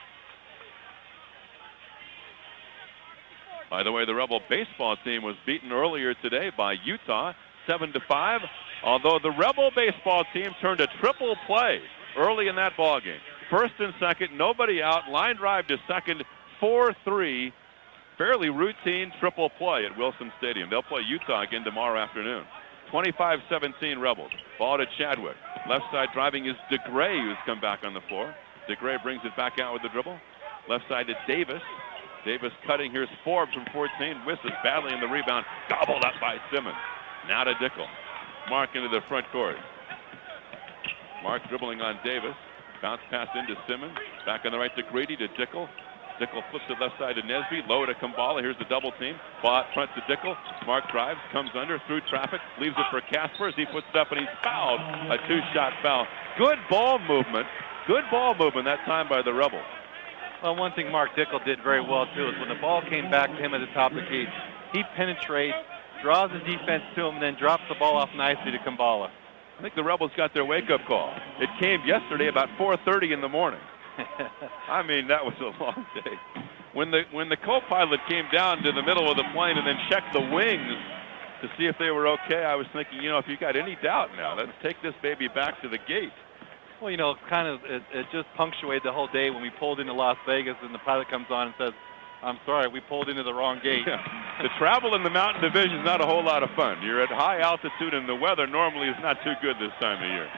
By the way, the Rebel baseball team was beaten earlier today by Utah, 7-5. Although the Rebel baseball team turned a triple play early in that ball game. First and second, nobody out. Line drive to second, 4-3. Fairly routine triple play at Wilson Stadium. They'll play Utah again tomorrow afternoon. 25-17 Rebels. Ball to Chadwick. Left side driving is DeGray, who's come back on the floor. DeGray brings it back out with the dribble. Left side to Davis. Davis cutting. Here's Forbes from 14. Misses badly in the rebound. Gobbled up by Simmons. Now to Dickel. Mark into the front court. Mark dribbling on Davis. Bounce pass into Simmons. Back on the right to Grady to Dickel. Dickel flips it left side to Nesby. Low to Kumbala. Here's the double team. Ball out front to Dickel. Mark drives. Comes under through traffic. Leaves it for Casper as he puts it up and he's fouled. A 2-shot foul. Good ball movement. Good ball movement that time by the Rebels. Well, one thing Mark Dickel did very well, too, is when the ball came back to him at the top of the key, he penetrates, draws the defense to him, and then drops the ball off nicely to Kumbala. I think the Rebels got their wake-up call. It came yesterday about 4:30 in the morning. I mean, that was a long day. When the co-pilot came down to the middle of the plane and then checked the wings to see if they were okay, I was thinking, you know, if you got any doubt now, let's take this baby back to the gate. Well, you know, kind of, it just punctuated the whole day when we pulled into Las Vegas and the pilot comes on and says, I'm sorry, we pulled into the wrong gate. Yeah. The travel in the Mountain Division is not a whole lot of fun. You're at high altitude and the weather normally is not too good this time of year.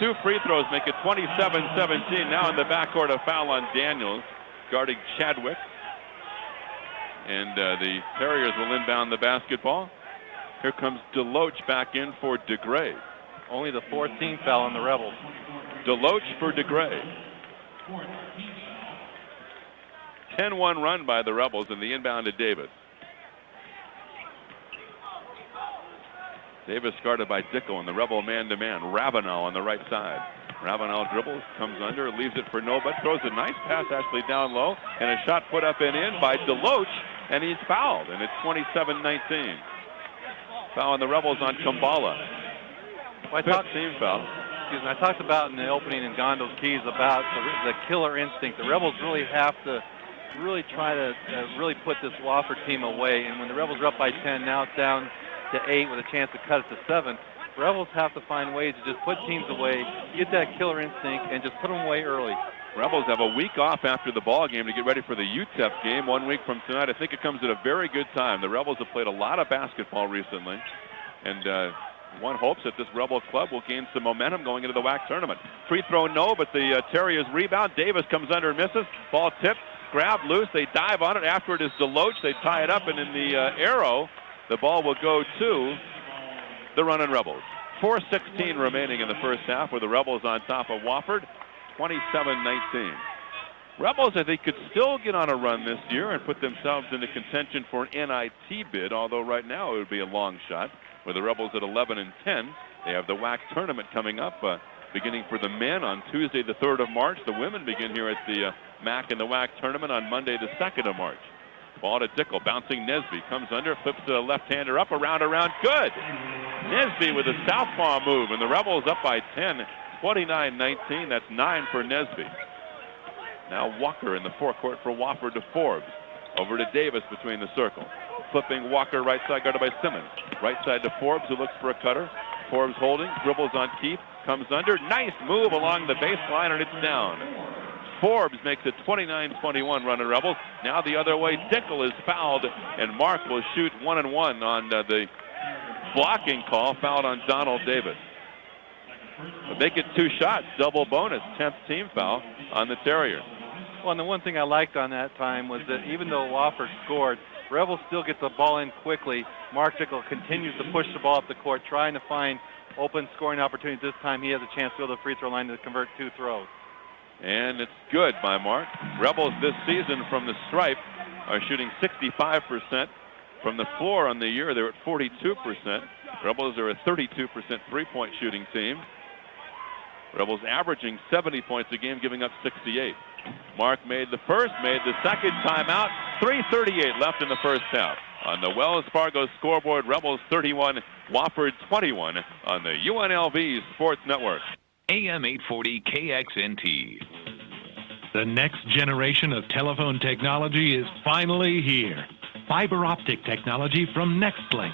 2 free throws make it 27-17. Now in the backcourt, a foul on Daniels, guarding Chadwick. And the Terriers will inbound the basketball. Here comes Deloach back in for DeGray. Only the 14th foul on the Rebels. Deloach for DeGray. 10-1 run by the Rebels in the inbound to Davis. Davis guarded by Dickel and the Rebel man-to-man. Ravenel on the right side. Ravenel dribbles, comes under, leaves it for nobody. Throws a nice pass actually down low. And a shot put up and in by Deloach. And he's fouled. And it's 27-19. Foul on the Rebels on Kumbala. Well, team foul. Excuse me, I talked about in the opening in Gondo's Keys about the killer instinct. The Rebels really have to really try to really put this Wofford team away. And when the Rebels are up by 10, now it's down to 8 with a chance to cut it to 7. The Rebels have to find ways to just put teams away, get that killer instinct, and just put them away early. Rebels have a week off after the ball game to get ready for the UTEP game 1 week from tonight. I think it comes at a very good time. The Rebels have played a lot of basketball recently, and one hopes that this Rebel club will gain some momentum going into the WAC tournament. Free throw, no, but the Terriers rebound. Davis comes under and misses. Ball tipped, grabbed loose. They dive on it. After it is Deloach. They tie it up, and in the arrow, the ball will go to the running Rebels. 4:16 remaining in the first half, with the Rebels on top of Wofford, 27-19. Rebels, I think, could still get on a run this year and put themselves into contention for an NIT bid, although right now it would be a long shot. With the Rebels at 11-10, they have the WAC tournament coming up, beginning for the men on Tuesday, the 3rd of March. The women begin here at the MAC and the WAC tournament on Monday, the 2nd of March. Ball to Dickel, bouncing Nesby, comes under, flips to the left-hander, up, around, good! Nesby with a southpaw move, and the Rebels up by 10, 29-19. That's 9 for Nesby. Now Walker in the forecourt for Wofford to Forbes. Over to Davis between the circle. Flipping Walker right side, guarded by Simmons. Right side to Forbes, who looks for a cutter. Forbes holding, dribbles on Keith, comes under. Nice move along the baseline, and it's down. Forbes makes it 29-21 running Rebels. Now the other way, Dickel is fouled, and Mark will shoot 1-1 on the blocking call, fouled on Donald Davis. But they get 2 shots, double bonus, 10th team foul on the Terriers. Well, and the one thing I liked on that time was that even though Wofford scored, Rebels still get the ball in quickly. Mark Dickel continues to push the ball up the court, trying to find open scoring opportunities. This time he has a chance to go to the free throw line to convert 2 throws. And it's good by Mark. Rebels this season from the stripe are shooting 65%. From the floor on the year, they're at 42%. Rebels are a 32% three-point shooting team. Rebels averaging 70 points a game, giving up 68. Mark made the first, made the second timeout. 3:38 left in the first half. On the Wells Fargo scoreboard, Rebels 31, Wofford 21 on the UNLV Sports Network. AM 840 KXNT. The next generation of telephone technology is finally here. Fiber optic technology from NextLink.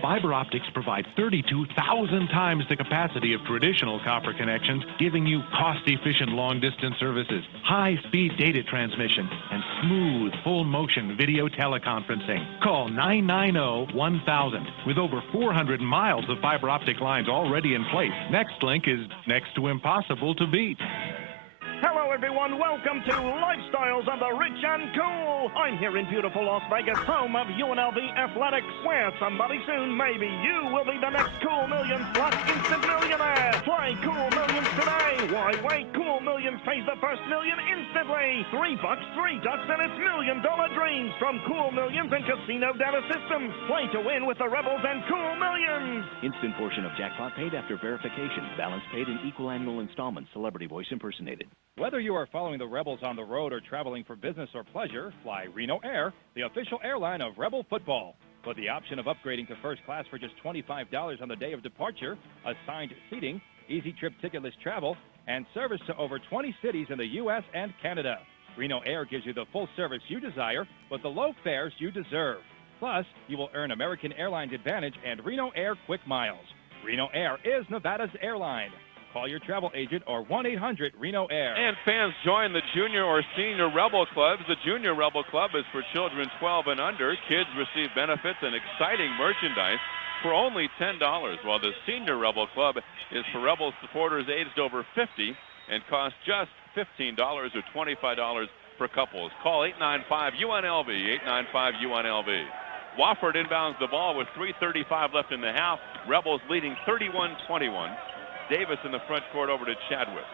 Fiber optics provide 32,000 times the capacity of traditional copper connections, giving you cost-efficient long-distance services, high-speed data transmission, and smooth full-motion video teleconferencing. Call 990-1000. With over 400 miles of fiber optic lines already in place, NextLink is next to impossible to beat. Hello, everyone. Welcome to Lifestyles of the Rich and Cool. I'm here in beautiful Las Vegas, home of UNLV Athletics, where somebody soon, maybe you, will be the next Cool Millions Plus Instant Millionaire. Play Cool Millions today. Why wait? Cool Millions pays the first million instantly. $3, 3 ducks, and it's $1 million dreams from Cool Millions and Casino Data Systems. Play to win with the Rebels and Cool Millions. Instant portion of jackpot paid after verification. Balance paid in equal annual installments. Celebrity voice impersonated. Whether you are following the Rebels on the road or traveling for business or pleasure, fly Reno Air, the official airline of Rebel football. With the option of upgrading to first class for just $25 on the day of departure, assigned seating, easy trip ticketless travel, and service to over 20 cities in the U.S. and Canada. Reno Air gives you the full service you desire, with the low fares you deserve. Plus, you will earn American Airlines Advantage and Reno Air Quick Miles. Reno Air is Nevada's airline. Call your travel agent or 1-800-RENO-AIR. And fans join the Junior or Senior Rebel Clubs. The Junior Rebel Club is for children 12 and under. Kids receive benefits and exciting merchandise for only $10, while the Senior Rebel Club is for Rebel supporters aged over 50 and costs just $15 or $25 per couples. Call 895-UNLV, 895-UNLV. Wofford inbounds the ball with 3:35 left in the half. Rebels leading 31-21. Davis in the front court over to Chadwick.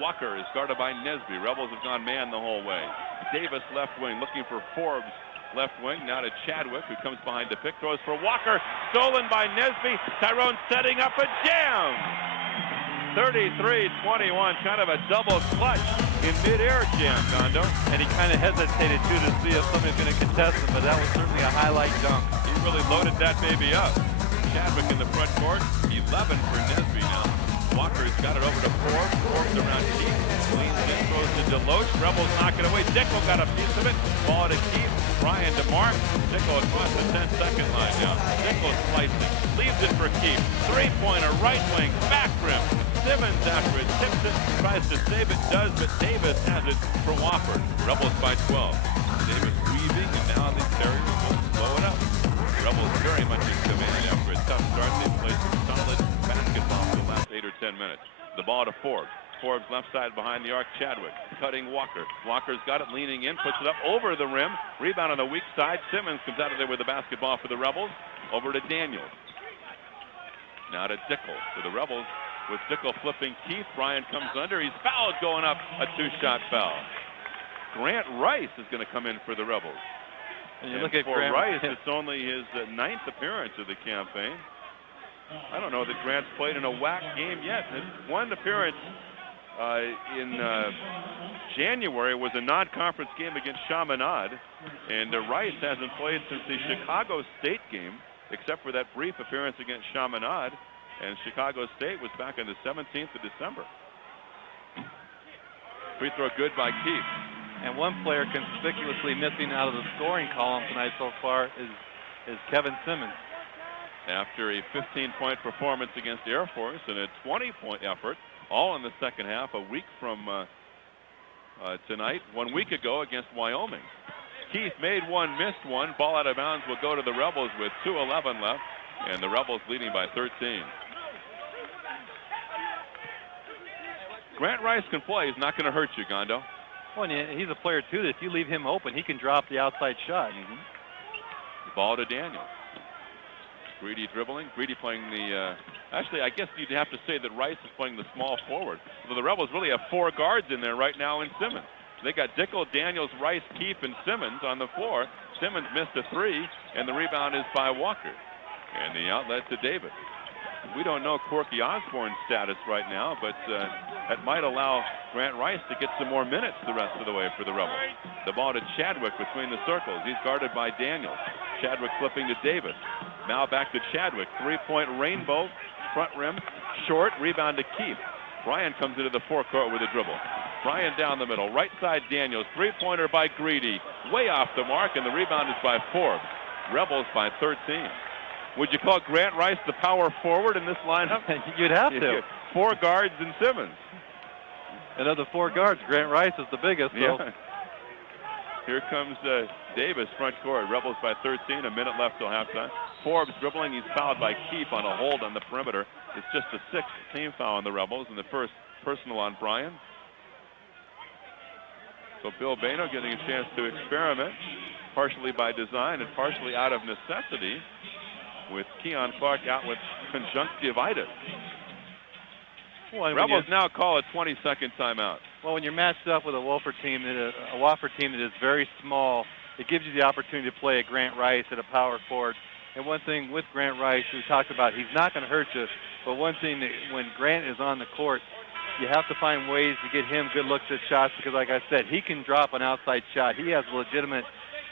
Walker is guarded by Nesby. Rebels have gone man the whole way. Davis left wing looking for Forbes left wing. Now to Chadwick, who comes behind the pick. Throws for Walker. Stolen by Nesby. Tyrone setting up a jam. 33-21. Kind of a double clutch in midair jam, Gondo. And he kind of hesitated, too, to see if somebody's going to contest him, but that was certainly a highlight dunk. He really loaded that baby up. Chadwick in the front court. 11 for Nesby now. Walker's got it over to Forbes. Forbes around Keith. Leans in, throws to Deloach. Rebels knock it away. Dickel got a piece of it. Ball to Keith. Ryan to Mark. Dickel across the 10-second line now. Dickel slicing. Leaves it for Keith. Three-pointer, right wing, back rim. Simmons after it. Tips it. Tries to save it. Does, but Davis has it for Wofford. Rebels by 12. Davis weaving, and now the Terriers will slow it up. Rebels very much in command after a tough start. They've played some solid basketball for the last 8 or 10 minutes. The ball to Forbes. Forbes left side behind the arc. Chadwick cutting Walker. Walker's got it leaning in, puts it up over the rim. Rebound on the weak side. Simmons comes out of there with the basketball for the Rebels. Over to Daniels. Now to Dickel for the Rebels. With Dickel flipping Keith, Bryant comes under. He's fouled going up, a two-shot foul. Grant Rice is going to come in for the Rebels. And you look at for Grant Rice, it's only his 9th appearance of the campaign. I don't know that Grant's played in a WAC game yet. His one appearance in January was a non-conference game against Chaminade, and Rice hasn't played since the Chicago State game, except for that brief appearance against Chaminade, and Chicago State was back on the 17th of December. Free throw good by Keith. And one player conspicuously missing out of the scoring column tonight so far is Kevin Simmons. After a 15-point performance against Air Force and a 20-point effort, all in the second half, a week from tonight, 1 week ago against Wyoming. Keith made one, missed one. Ball out of bounds will go to the Rebels with 2:11 left, and the Rebels leading by 13. Grant Rice can play. He's not going to hurt you, Gondo. Well, and he's a player, too, that if you leave him open, he can drop the outside shot. Ball to Daniel. Greedy dribbling. Greedy playing the... actually, I guess you'd have to say that Rice is playing the small forward. So the Rebels really have 4 guards in there right now in Simmons. They got Dickel, Daniels, Rice, Keefe, and Simmons on the floor. Simmons missed a 3, and the rebound is by Walker. And the outlet to David. We don't know Corky Osborne's status right now, but that might allow Grant Rice to get some more minutes the rest of the way for the Rebels. The ball to Chadwick between the circles. He's guarded by Daniels. Chadwick flipping to Davis. Now back to Chadwick. 3-point rainbow. Front rim. Short. Rebound to Keith. Bryan comes into the forecourt with a dribble. Bryan down the middle. Right side Daniels. 3-pointer by Greedy. Way off the mark, and the rebound is by Forbes. Rebels by 13. Would you call Grant Rice the power forward in this lineup? You'd have to. 4 guards and Simmons. And of the 4 guards, Grant Rice is the biggest. So. Yeah. Here comes Davis, front court. Rebels by 13, a minute left till halftime. Forbes dribbling. He's fouled by Keefe on a hold on the perimeter. It's just the 6th team foul on the Rebels, and the first personal on Bryan. So Bill Bano getting a chance to experiment, partially by design and partially out of necessity, with Keon Clark out with conjunctivitis. Well, Rebels now call a 20-second timeout. Well, when you're matched up with a Wofford team that is very small, it gives you the opportunity to play a Grant Rice at a power forward. And one thing with Grant Rice, we talked about, he's not going to hurt you. But one thing that when Grant is on the court, you have to find ways to get him good looks at shots because, like I said, he can drop an outside shot. He has legitimate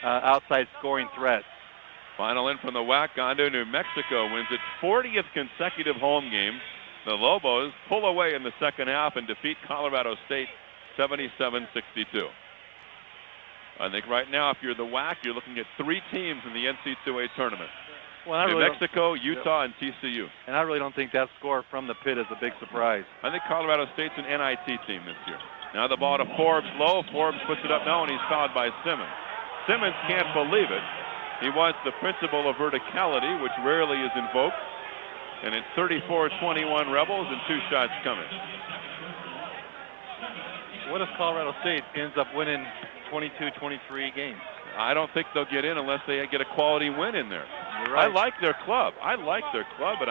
outside scoring threat. Final in from the WAC. Gondo, New Mexico wins its 40th consecutive home game. The Lobos pull away in the second half and defeat Colorado State 77-62. I think right now, if you're the WAC, you're looking at 3 teams in the NC2A tournament. Well, New Mexico, Utah, and TCU. And I really don't think that score from the pit is a big surprise. I think Colorado State's an NIT team this year. Now the ball to Forbes low. Forbes puts it up now, and he's fouled by Simmons. Simmons can't believe it. He wants the principle of verticality, which rarely is invoked. And it's 34-21 Rebels and 2 shots coming. What if Colorado State ends up winning 22-23 games? I don't think they'll get in unless they get a quality win in there. You're right. I like their club. And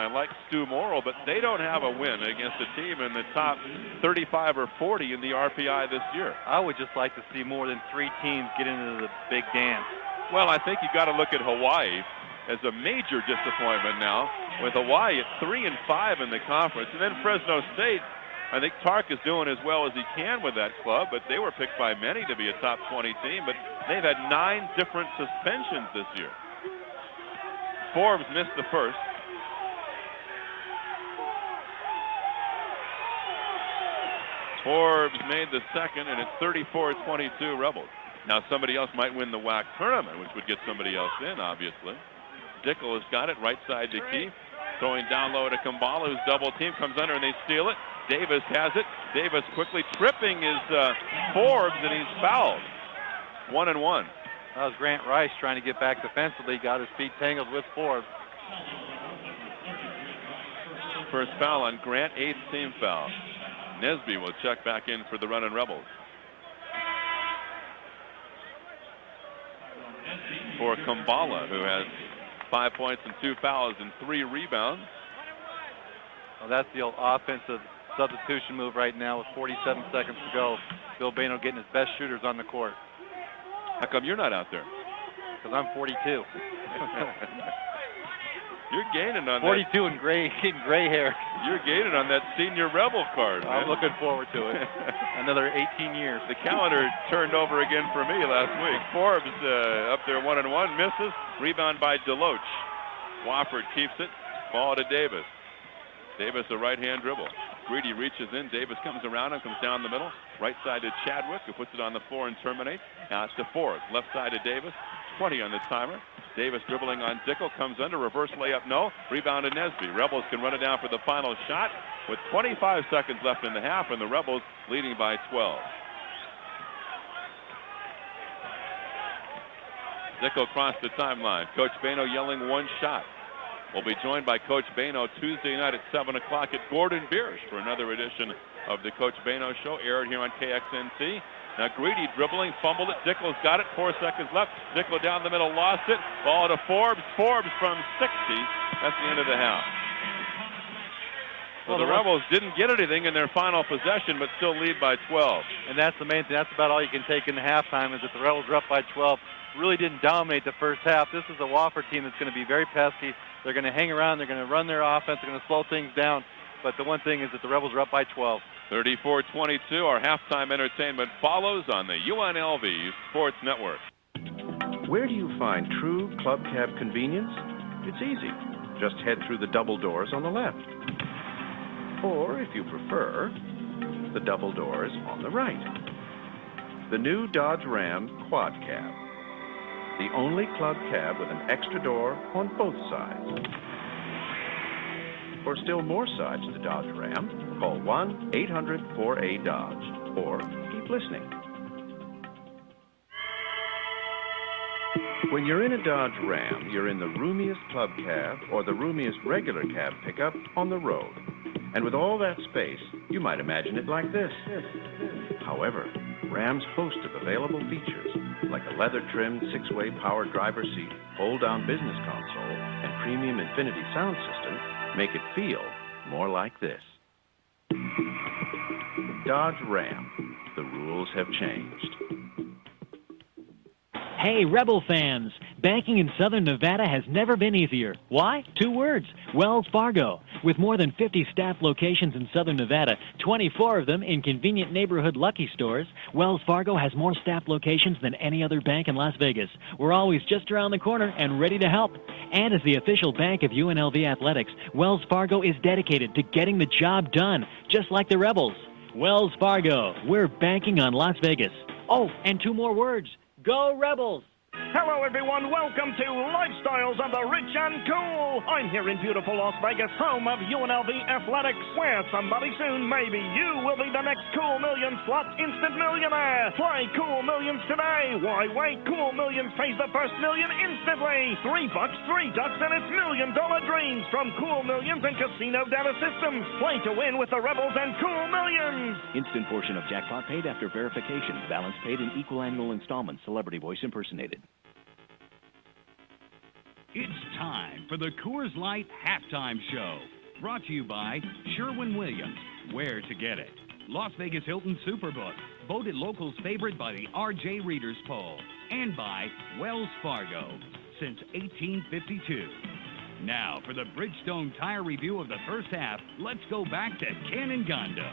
I like Stu Morrill, but they don't have a win against a team in the top 35 or 40 in the RPI this year. I would just like to see more than 3 teams get into the big dance. Well, I think you got to look at Hawaii as a major disappointment now, with Hawaii at 3-5 in the conference, and then Fresno State. I think Tark is doing as well as he can with that club, but they were picked by many to be a top 20 team, but they've had 9 different suspensions this year. Forbes missed the first. Forbes made the second, and it's 34-22 Rebels. Now somebody else might win the WAC tournament, which would get somebody else in, obviously. Dickel has got it, right side to Keefe. Throwing down low to Kumbala, who's double team, comes under and they steal it. Davis has it. Davis quickly tripping is Forbes, and he's fouled. 1-1. That was Grant Rice trying to get back defensively. Got his feet tangled with Forbes. First foul on Grant, 8th team foul. Nesby will check back in for the Runnin' Rebels. For Kumbala, who has 5 points and 2 fouls and 3 rebounds. Well, that's the old offensive substitution move right now with 47 seconds to go. Bill Bano getting his best shooters on the court. How come you're not out there? Because I'm 42. You're gaining on 42 and gray hair. You're gaining on that senior Rebel card, man. I'm looking forward to it. Another 18 years. The calendar turned over again for me last week. Forbes up there 1-1, misses. Rebound by Deloach. Wofford keeps it. Ball to Davis. Davis a right-hand dribble. Greedy reaches in. Davis comes around and comes down the middle. Right side to Chadwick, who puts it on the floor and terminates. Now it's to Forbes. Left side to Davis. 20 on the timer. Davis dribbling on Dickel, comes under, reverse layup, no. Rebound to Nesby. Rebels can run it down for the final shot with 25 seconds left in the half, and the Rebels leading by 12. Dickel crossed the timeline. Coach Bano yelling one shot. We'll be joined by Coach Bano Tuesday night at 7 o'clock at Gordon Biersch for another edition of the Coach Bano Show, aired here on KXNT. Now Greedy dribbling, fumbled it. Dickel's got it. 4 seconds left. Dickel down the middle, lost it. Ball to Forbes. Forbes from 60. That's the end of the half. Well, the Rebels didn't get anything in their final possession, but still lead by 12. And that's the main thing. That's about all you can take in the halftime, is that the Rebels are up by 12. Really didn't dominate the first half. This is a Wofford team that's going to be very pesky. They're going to hang around. They're going to run their offense. They're going to slow things down. But the one thing is that the Rebels are up by 12. 34-22, our halftime entertainment follows on the UNLV Sports Network. Where do you find true club cab convenience? It's easy. Just head through the double doors on the left. Or, if you prefer, the double doors on the right. The new Dodge Ram Quad Cab. The only club cab with an extra door on both sides. For still more sides to the Dodge Ram, call 1-800-4A-DODGE or keep listening. When you're in a Dodge Ram, you're in the roomiest club cab or the roomiest regular cab pickup on the road. And with all that space, you might imagine it like this. However, Ram's host of available features, like a leather-trimmed 6-way power driver seat, fold-down business console, and premium Infinity sound system, make it feel more like this. Dodge Ram. The rules have changed. Hey, Rebel fans! Banking in Southern Nevada has never been easier. Why? 2 words. Wells Fargo. With more than 50 staff locations in Southern Nevada, 24 of them in convenient neighborhood Lucky stores, Wells Fargo has more staff locations than any other bank in Las Vegas. We're always just around the corner and ready to help. And as the official bank of UNLV Athletics, Wells Fargo is dedicated to getting the job done, just like the Rebels. Wells Fargo. We're banking on Las Vegas. Oh, and 2 more words. Go Rebels! Hello, everyone. Welcome to Lifestyles of the Rich and Cool. I'm here in beautiful Las Vegas, home of UNLV Athletics, where somebody soon, maybe you, will be the next Cool Millions Slots Instant Millionaire. Play Cool Millions today. Why wait? Cool Millions pays the first million instantly. $3, 3 ducks, and it's $1 million dreams from Cool Millions and Casino Data Systems. Play to win with the Rebels and Cool Millions. Instant portion of jackpot paid after verification. Balance paid in equal annual installments. Celebrity voice impersonated. It's time for the Coors Light Halftime Show. Brought to you by Sherwin-Williams. Where to get it? Las Vegas Hilton Superbook. Voted locals' favorite by the RJ Readers Poll. And by Wells Fargo. Since 1852. Now, for the Bridgestone Tire Review of the first half, let's go back to Ken and Gondo.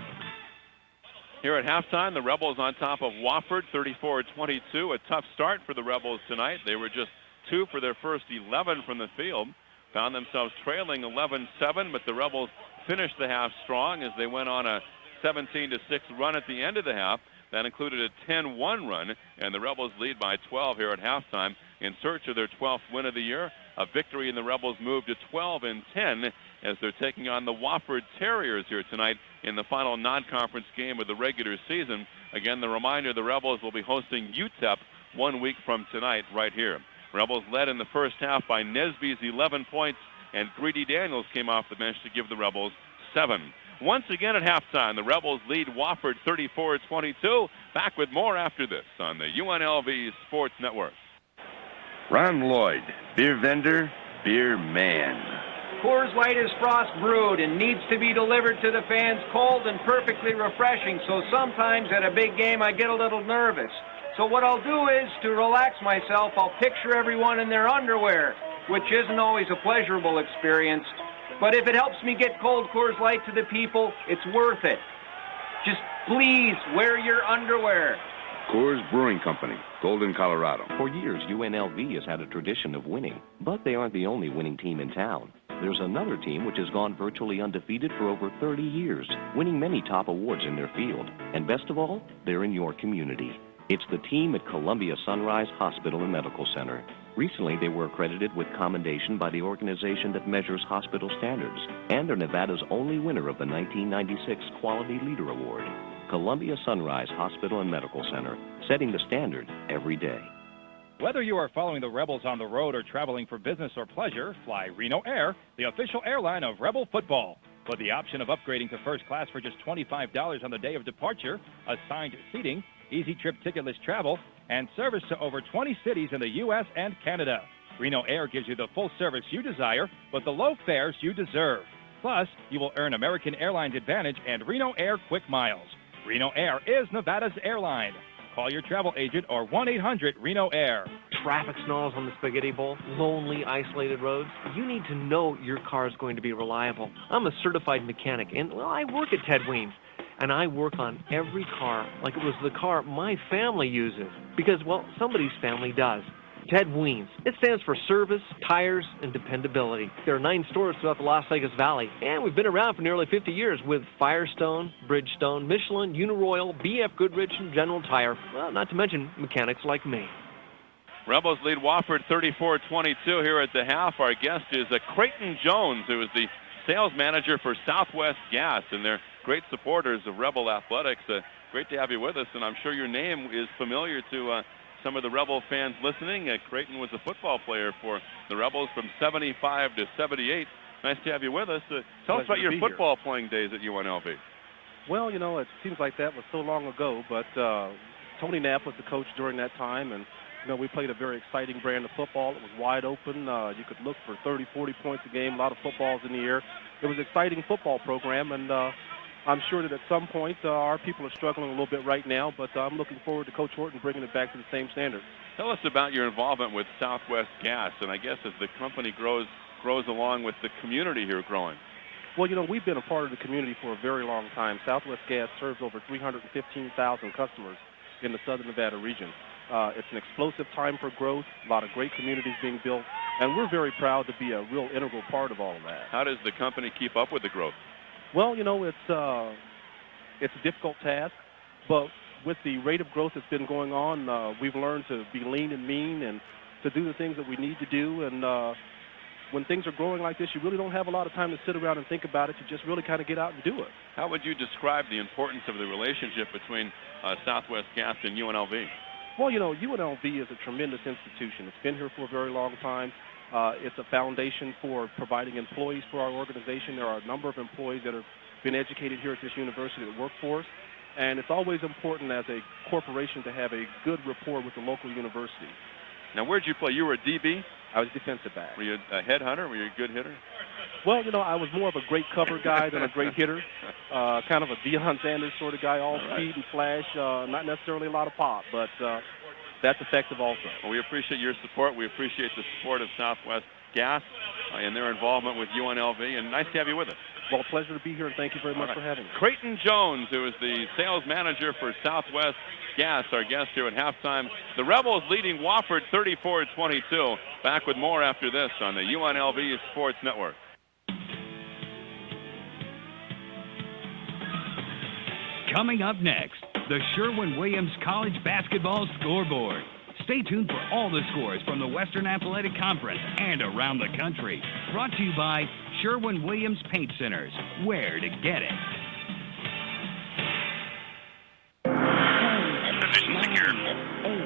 Here at halftime, the Rebels on top of Wofford, 34-22. A tough start for the Rebels tonight. They were just 2 for their first 11 from the field. Found themselves trailing 11-7, but the Rebels finished the half strong as they went on a 17-6 run at the end of the half. That included a 10-1 run, and the Rebels lead by 12 here at halftime in search of their 12th win of the year. A victory, and the Rebels move to 12-10 as they're taking on the Wofford Terriers here tonight in the final non-conference game of the regular season. Again, the reminder, the Rebels will be hosting UTEP 1 week from tonight right here. Rebels led in the first half by Nesby's 11 points, and Greedy Daniels came off the bench to give the Rebels 7. Once again at halftime, the Rebels lead Wofford 34-22. Back with more after this on the UNLV Sports Network. Ron Lloyd, beer vendor, beer man. Coors Light is frost brewed and needs to be delivered to the fans cold and perfectly refreshing, so sometimes at a big game I get a little nervous. So what I'll do is, to relax myself, I'll picture everyone in their underwear, which isn't always a pleasurable experience. But if it helps me get cold Coors Light to the people, it's worth it. Just please wear your underwear. Coors Brewing Company, Golden, Colorado. For years, UNLV has had a tradition of winning, but they aren't the only winning team in town. There's another team which has gone virtually undefeated for over 30 years, winning many top awards in their field. And best of all, they're in your community. It's the team at Columbia Sunrise Hospital and Medical Center. Recently, they were accredited with commendation by the organization that measures hospital standards and are Nevada's only winner of the 1996 Quality Leader Award. Columbia Sunrise Hospital and Medical Center, setting the standard every day. Whether you are following the Rebels on the road or traveling for business or pleasure, fly Reno Air, the official airline of Rebel football. With the option of upgrading to first class for just $25 on the day of departure, assigned seating, easy trip ticketless travel, and service to over 20 cities in the U.S. and Canada. Reno Air gives you the full service you desire, but the low fares you deserve. Plus, you will earn American Airlines Advantage and Reno Air Quick Miles. Reno Air is Nevada's airline. Call your travel agent or 1-800-RENO-AIR. Traffic snarls on the Spaghetti Bowl, lonely, isolated roads. You need to know your car is going to be reliable. I'm a certified mechanic, and, well, I work at Ted Weens. And I work on every car like it was the car my family uses. Because, well, somebody's family does. Ted Weens. It stands for service, tires, and dependability. There are 9 stores throughout the Las Vegas Valley, and we've been around for nearly 50 years with Firestone, Bridgestone, Michelin, Uniroyal, BF Goodrich, and General Tire. Well, not to mention mechanics like me. Rebels lead Wofford 34-22 here at the half. Our guest is Creighton Jones, who is the sales manager for Southwest Gas, and they're great supporters of Rebel Athletics. Great to have you with us, and I'm sure your name is familiar to some of the Rebel fans listening. Creighton was a football player for the Rebels from 75 to 78. Nice to have you with us. Tell us about your football playing days at UNLV. Well, you know, it seems like that was so long ago, but Tony Knapp was the coach during that time, and you know, we played a very exciting brand of football. It was wide open. You could look for 30, 40 points a game, a lot of footballs in the air. It was an exciting football program, and I'm sure that at some point our people are struggling a little bit right now, but I'm looking forward to Coach Horton bringing it back to the same standard. Tell us about your involvement with Southwest Gas, and I guess as the company grows along with the community here growing. Well, you know, we've been a part of the community for a very long time. Southwest Gas serves over 315,000 customers in the Southern Nevada region. It's an explosive time for growth, a lot of great communities being built, and we're very proud to be a real integral part of all of that. How does the company keep up with the growth? Well, you know, it's a difficult task, but with the rate of growth that's been going on, we've learned to be lean and mean and to do the things that we need to do. And when things are growing like this, you really don't have a lot of time to sit around and think about it. You just really kind of get out and do it. How would you describe the importance of the relationship between Southwest Gas and UNLV? Well, you know, UNLV is a tremendous institution. It's been here for a very long time. It's a foundation for providing employees for our organization. There are a number of employees that have been educated here at this university that work for us. And it's always important as a corporation to have a good rapport with the local university. Now, where'd you play? You were a DB? I was a defensive back. Were you a headhunter? Were you a good hitter? Well, you know, I was more of a great cover guy than a great hitter. Kind of a Deion Sanders sort of guy, all speed and flash, not necessarily a lot of pop, but that's effective also. Well, we appreciate your support. We appreciate the support of Southwest Gas and their involvement with UNLV, and nice to have you with us. Well, a pleasure to be here, and thank you very much for having me. Creighton Jones, who is the sales manager for Southwest Gas, our guest here at halftime. The Rebels leading Wofford 34-22. Back with more after this on the UNLV Sports Network. Coming up next, the Sherwin-Williams College Basketball Scoreboard. Stay tuned for all the scores from the Western Athletic Conference and around the country. Brought to you by Sherwin-Williams Paint Centers. Where to get it. Position secure. 8,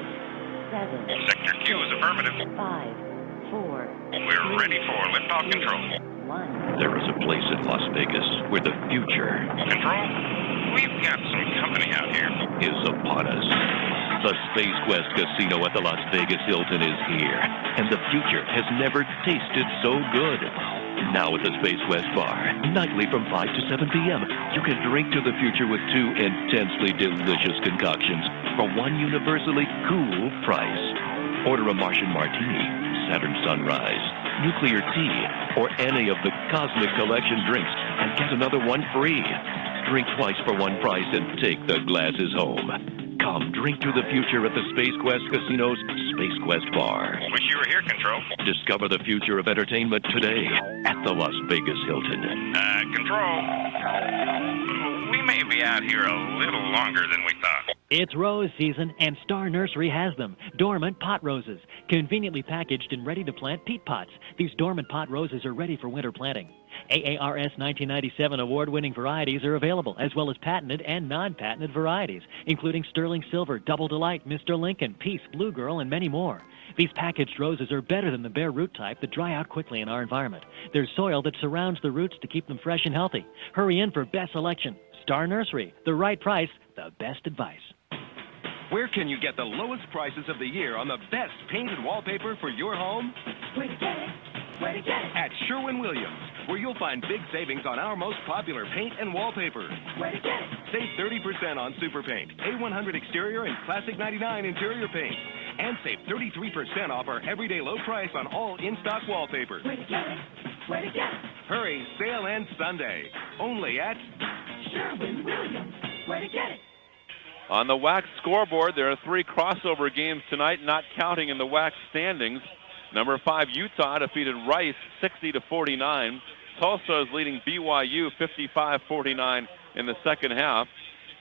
7. Sector Q is affirmative. 5, 4. We're ready for liftoff control. 1. There is a place in Las Vegas where the future Control, we've got some company out here. is upon us. The Space Quest Casino at the Las Vegas Hilton is here, and the future has never tasted so good. Now at the Space West Bar, nightly from 5 to 7 p.m., you can drink to the future with 2 intensely delicious concoctions for one universally cool price. Order a Martian Martini, Saturn Sunrise, Nuclear Tea, or any of the Cosmic Collection drinks and get another one free. Drink twice for one price and take the glasses home. Come drink to the future at the Space Quest Casino's Space Quest Bar. Wish you were here, Control. Discover the future of entertainment today at the Las Vegas Hilton. Control. We may be out here a little longer than we thought. It's rose season, and Star Nursery has them. Dormant pot roses, conveniently packaged and ready to plant peat pots. These dormant pot roses are ready for winter planting. AARS 1997 award-winning varieties are available, as well as patented and non-patented varieties, including Sterling Silver, Double Delight, Mr. Lincoln, Peace, Blue Girl, and many more. These packaged roses are better than the bare root type that dry out quickly in our environment. There's soil that surrounds the roots to keep them fresh and healthy. Hurry in for best selection. Star Nursery, the right price, the best advice. Where can you get the lowest prices of the year on the best painted wallpaper for your home? Where to get it? Where to get it? At Sherwin-Williams, where you'll find big savings on our most popular paint and wallpaper. Where to get it? Save 30% on Super Paint, A100 exterior and Classic 99 interior paint. And save 33% off our everyday low price on all in-stock wallpaper. Where to get it? Where to get it? Hurry, sale ends Sunday. Only at Sherwin-Williams. Where to get it? On the WAC scoreboard, there are 3 crossover games tonight, not counting in the WAC standings. Number 5, Utah defeated Rice 60-49. Tulsa is leading BYU 55-49 in the second half.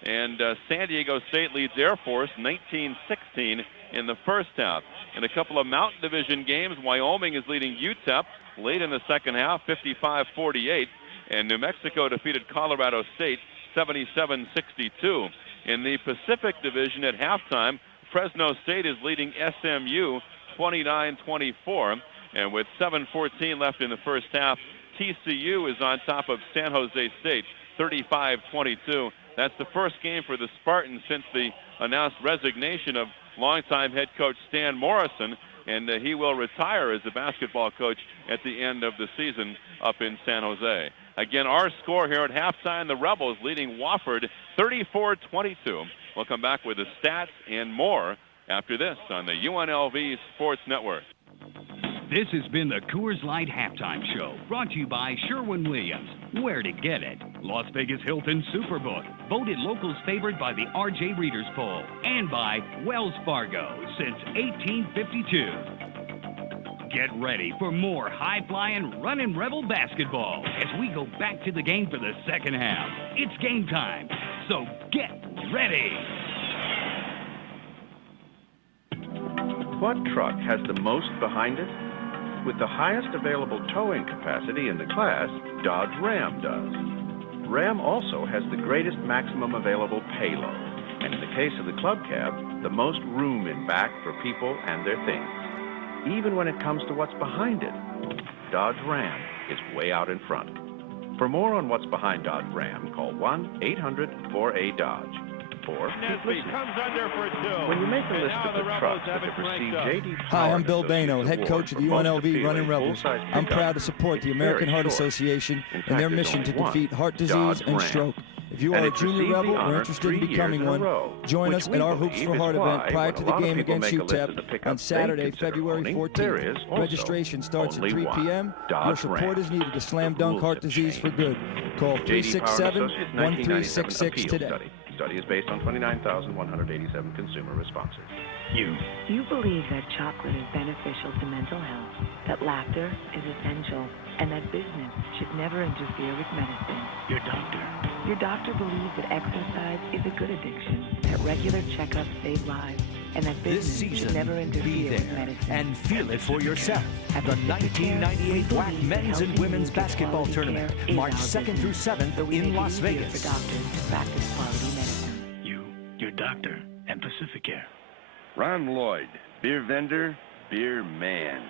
And San Diego State leads Air Force 19-16 in the first half. In a couple of Mountain Division games, Wyoming is leading UTEP late in the second half 55-48. And New Mexico defeated Colorado State 77-62. In the Pacific Division at halftime, Fresno State is leading SMU 29-24. And with 7:14 left in the first half, TCU is on top of San Jose State 35-22. That's the first game for the Spartans since the announced resignation of longtime head coach Stan Morrison, and he will retire as a basketball coach at the end of the season up in San Jose. Again, our score here at halftime, the Rebels leading Wofford 34-22. We'll come back with the stats and more after this on the UNLV Sports Network. This has been the Coors Light Halftime Show, brought to you by Sherwin-Williams. Where to get it? Las Vegas Hilton Superbook, voted locals favored by the RJ Readers Poll, and by Wells Fargo since 1852. Get ready for more high-flying, running Rebel basketball as we go back to the game for the second half. It's game time, so get ready. What truck has the most behind it? With the highest available towing capacity in the class, Dodge Ram does. Ram also has the greatest maximum available payload, and in the case of the Club Cab, the most room in back for people and their things. Even when it comes to what's behind it, Dodge Ram is way out in front. For more on what's behind Dodge Ram, call 1-800-4A-DODGE. Or comes under for 2. when you make a list of the trucks that have received J.D. Hi, I'm Bill Bano, head coach of the UNLV Running Rebels. I'm proud to support the American Heart Association and their mission to defeat heart disease and stroke. If you are a junior rebel or interested in becoming one, join us at our Hoops for Heart event prior to the game against UTEP on Saturday, February 14th. Registration starts at 3 p.m. Your support is needed to slam dunk heart disease for good. Call 367-1366 today. Study is based on 29,187 consumer responses. You believe that chocolate is beneficial to mental health, that laughter is essential, and that business should never interfere with medicine. Your doctor. Your doctor believes that exercise is a good addiction, that regular checkups save lives, and that business should never interfere with medicine. And feel it for yourself at the 1998 WAC Men's and Women's Basketball Tournament, March 2nd through 7th in Las Vegas. For doctors to practice quality medicine. Your doctor, and Pacificare. Ron Lloyd, beer vendor, beer man.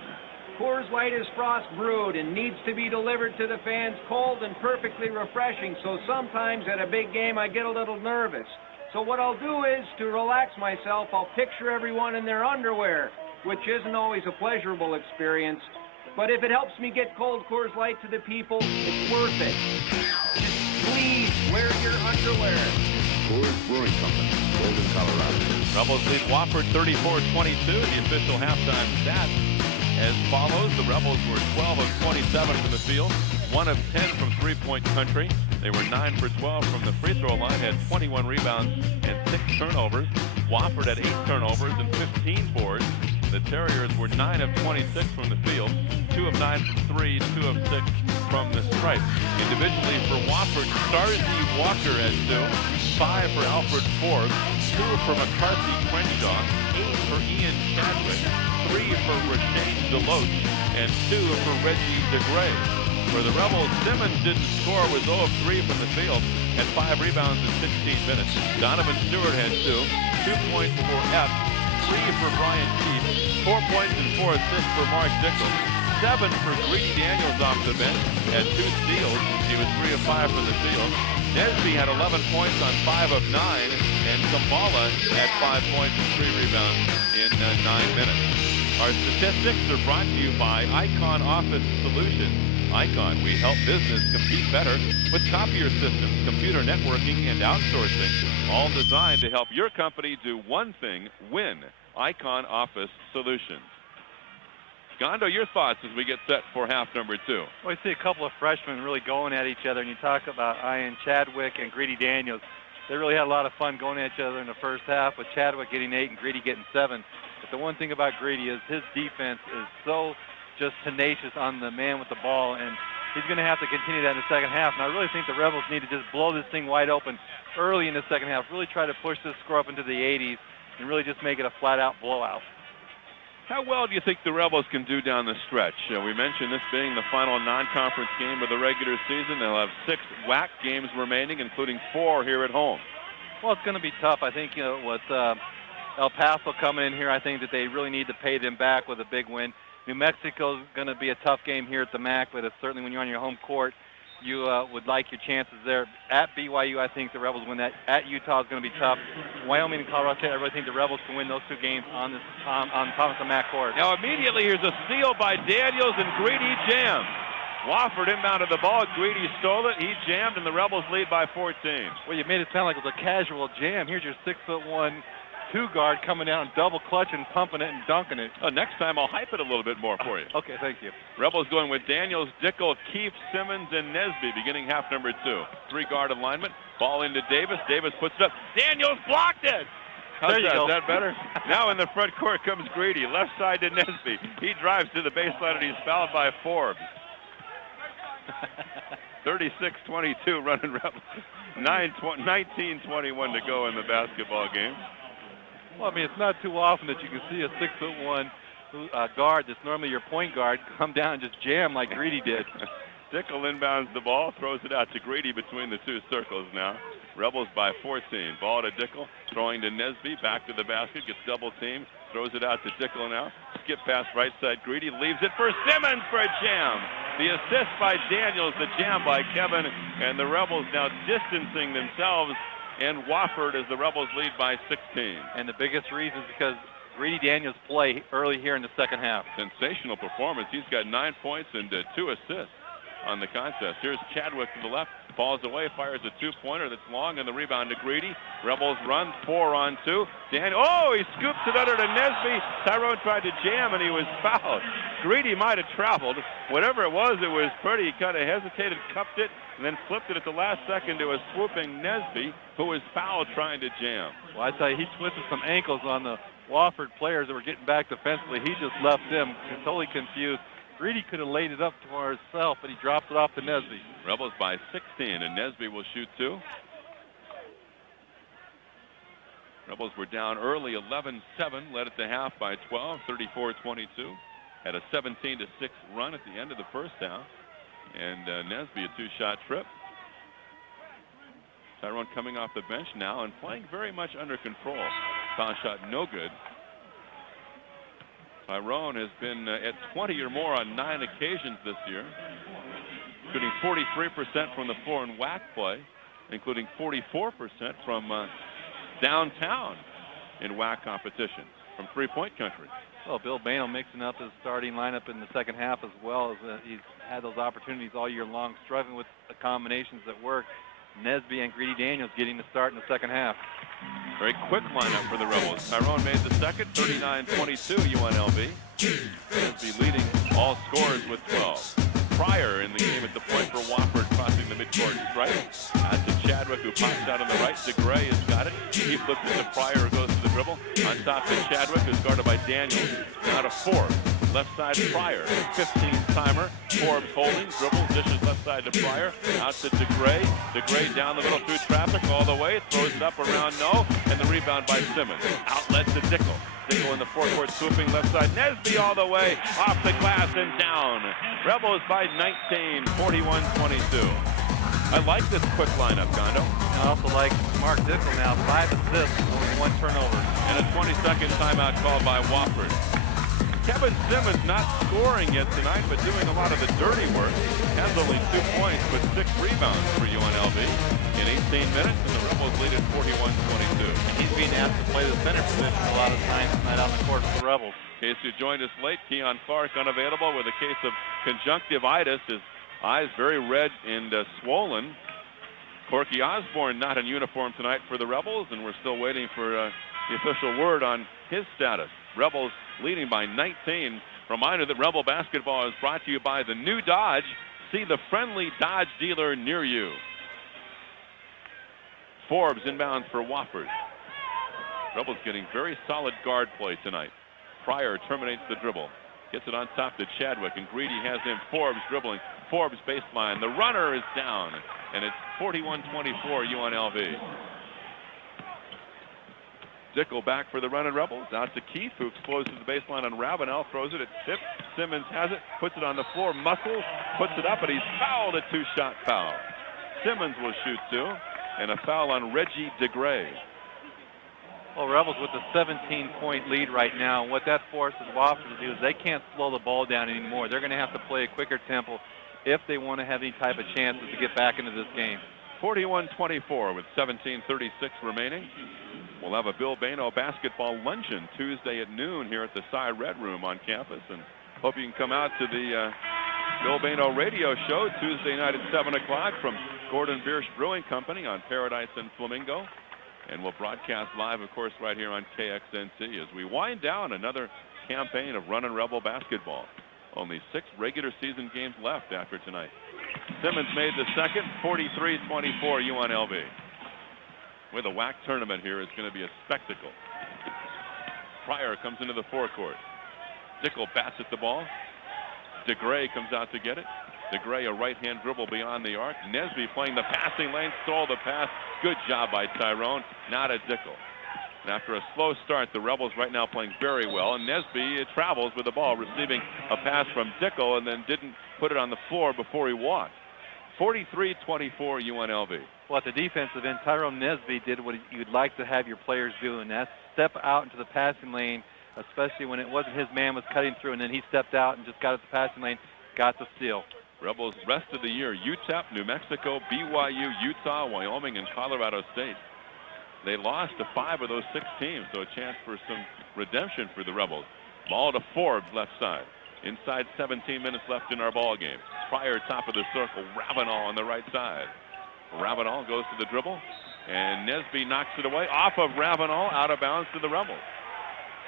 Coors Light is frost brewed and needs to be delivered to the fans cold and perfectly refreshing, so sometimes at a big game I get a little nervous. So what I'll do is, to relax myself, I'll picture everyone in their underwear, which isn't always a pleasurable experience. But if it helps me get cold Coors Light to the people, it's worth it. Please wear your underwear. Coors Brewing Company, Golden, Colorado. Rebels lead Wofford 34-22. The official halftime stats as follows. The Rebels were 12 of 27 from the field, 1 of 10 from three-point country. They were 9 for 12 from the free throw line, had 21 rebounds and 6 turnovers. Wofford had 8 turnovers and 15 boards. The Terriers were 9 of 26 from the field, 2 of 9 from 3, 2 of 6 from the stripe. Individually for Wofford, Starzy Walker had 2, 5 for Alfred Forbes, 2 for McCarthy Crenshaw, 8 for Ian Chadwick, 3 for Rashawn Deloach, and 2 for Reggie DeGray. For the Rebels, Simmons didn't score, was 0 of 3 from the field, had 5 rebounds in 16 minutes. Donovan Stewart had 2, 2 points for F, 3 for Brian Keefe, 4 points and 4 assists for Mark Dickel, 7 for Greedy Daniels off the bench, had 2 steals. He was 3 of 5 from the field. Nesby had 11 points on 5 of 9, and Kamala had 5 points and 3 rebounds in 9 minutes. Our statistics are brought to you by Icon Office Solutions. Icon, we help business compete better with copier systems, computer networking, and outsourcing, all designed to help your company do one thing, win. Icon Office Solutions. Gondo, your thoughts as we get set for half number 2. Well, we see a couple of freshmen really going at each other, and you talk about Ian Chadwick and Greedy Daniels. They really had a lot of fun going at each other in the first half, with Chadwick getting 8 and Greedy getting 7. But the one thing about Greedy is his defense is so just tenacious on the man with the ball, and he's going to have to continue that in the second half. And I really think the Rebels need to just blow this thing wide open early in the second half, really try to push this score up into the 80s and really just make it a flat-out blowout. How well do you think the Rebels can do down the stretch? We mentioned this being the final non-conference game of the regular season. They'll have 6 WAC games remaining, including 4 here at home. Well, it's going to be tough. I think, with El Paso coming in here, I think that they really need to pay them back with a big win. New Mexico's going to be a tough game here at the MAC, but it's certainly when you're on your home court, you would like your chances there. At BYU, I think the Rebels win that. At Utah is going to be tough. Wyoming and Colorado State, I really think the Rebels can win those 2 games on Thomas and Mac court. Now immediately here's a steal by Daniels, and Greedy jammed. Wofford inbounded the ball. Greedy stole it. He jammed, and the Rebels lead by 14. Well, you made it sound like it was a casual jam. Here's your 6'1" 2 guard coming down, double clutch and pumping it and dunking it. Next time I'll hype it a little bit more for you. Okay, thank you. Rebels going with Daniels, Dickel, Keefe, Simmons, and Nesby beginning half number 2. 3-guard alignment. Ball into Davis. Davis puts it up. Daniels blocked it. How's that? Is that better? Now in the front court comes Greedy. Left side to Nesby. He drives to the baseline and he's fouled by Forbes. 36-22 running Rebels. 19-21 to go in the basketball game. Well, I mean, it's not too often that you can see a 6'1" guard that's normally your point guard come down and just jam like Greedy did. Dickel inbounds the ball, throws it out to Greedy between the 2 circles now. Rebels by 14. Ball to Dickel, throwing to Nesby, back to the basket, gets double teamed, throws it out to Dickel now. Skip past right side Greedy, leaves it for Simmons for a jam. The assist by Daniels, the jam by Kevin, and the Rebels now distancing themselves and Wofford as the Rebels lead by 16. And the biggest reason is because Greedy Daniels play early here in the second half. Sensational performance. He's got 9 points and 2 assists on the contest. Here's Chadwick to the left, falls away, fires a 2-pointer that's long, and the rebound to Greedy. Rebels run 4 on 2. He scoops it under to Nesby. Tyrone tried to jam, and he was fouled. Greedy might have traveled. Whatever it was pretty. He kind of hesitated, cupped it, and then flipped it at the last second to a swooping Nesby, who was fouled trying to jam. Well, I tell you, he twisted some ankles on the Wofford players that were getting back defensively. He just left them totally confused. Greedy could have laid it up for himself, but he drops it off to Nesby. Rebels by 16, and Nesby will shoot 2. Rebels were down early, 11-7, led at the half by 12, 34-22. Had a 17-6 run at the end of the first half. And Nesby, a 2-shot trip. Tyrone coming off the bench now and playing very much under control. Foul shot no good. Tyrone has been at 20 or more on 9 occasions this year, shooting 43% from the floor in WAC play, including 44% from downtown in WAC competition from three-point country. Well, Bill Bano mixing up his starting lineup in the second half as well. As he's had those opportunities all year long, struggling with the combinations that work. Nesby and Greedy Daniels getting the start in the second half. Very quick lineup for the Rebels. Tyrone made the second, 39-22 UNLV. Nesby leading all scorers with 12. Pryor in the game at the point for Wofford, crossing the midcourt stripe. Out to Chadwick, who pops out on the right. DeGray has got it. He flips it to Pryor, who goes to the dribble. On top to Chadwick, who's guarded by Daniels. Now to Forbes. Left side Pryor. 15-timer. Forbes holding. Dribbles, dishes left side to Pryor. Out to DeGray. DeGray down the middle through traffic all the way. Throws it up around no. And the rebound by Simmons. Outlet to Dickel. Dickel in the forecourt swooping left side. Nesby all the way. Off the glass and down. Rebels by 19, 41-22. I like this quick lineup, Gondo. I also like Mark Dickel now. 5 assists, only 1 turnover. And a 20-second timeout called by Wofford. Kevin Simmons not scoring yet tonight, but doing a lot of the dirty work. Has only 2 points, but 6 rebounds for UNLV in 18 minutes, and the Rebels lead at 41-22. He's being asked to play the center position a lot of times tonight on the court for the Rebels. In case you joined us late, Keon Clark unavailable with a case of conjunctivitis. His eyes very red and swollen. Corky Osborne not in uniform tonight for the Rebels, and we're still waiting for the official word on his status. Rebels leading by 19. Reminder that Rebel basketball is brought to you by the new Dodge. See the friendly Dodge dealer near you. Forbes inbounds for Wofford. Rebels getting very solid guard play tonight. Pryor terminates the dribble. Gets it on top to Chadwick, and Greedy has him. Forbes dribbling. Forbes baseline. The runner is down, and it's 41-24 UNLV. Dickel back for the running Rebels. Out to Keith, who explodes to the baseline on Ravenel. Throws it at tip. Simmons has it. Puts it on the floor. Muscles. Puts it up, and he's fouled. A 2-shot foul. Simmons will shoot 2. And a foul on Reggie DeGray. Well, Rebels with a 17-point lead right now. What that forces Wofford to do is they can't slow the ball down anymore. They're going to have to play a quicker tempo if they want to have any type of chances to get back into this game. 41-24 with 17:36 remaining. We'll have a Bill Bano basketball luncheon Tuesday at noon here at the Cy Red Room on campus, and hope you can come out to the Bill Bano radio show Tuesday night at 7 o'clock from Gordon Biersch Brewing Company on Paradise and Flamingo. And we'll broadcast live, of course, right here on KXNC as we wind down another campaign of Runnin' Rebel basketball. Only 6 regular season games left after tonight. Simmons made the second, 43-24 UNLV. With a WAC tournament here is going to be a spectacle. Pryor comes into the forecourt. Dickel bats at the ball. DeGray comes out to get it. DeGray a right-hand dribble beyond the arc. Nesby playing the passing lane, stole the pass. Good job by Tyrone. Not a Dickel. And after a slow start, the Rebels right now playing very well. And Nesby travels with the ball, receiving a pass from Dickel and then didn't put it on the floor before he walked. 43-24 UNLV. Well, at the defensive end, Tyrone Nesby did what you'd like to have your players do, and that's step out into the passing lane, especially when it wasn't his man was cutting through, and then he stepped out and just got at the passing lane, got the steal. Rebels rest of the year, UTEP, New Mexico, BYU, Utah, Wyoming, and Colorado State. They lost to 5 of those 6 teams, so a chance for some redemption for the Rebels. Ball to Forbes, left side. Inside 17 minutes left in our ball game. Pryor, top of the circle. Ravenel on the right side. Ravenel goes to the dribble, and Nesby knocks it away. Off of Ravenel, out of bounds to the Rebels.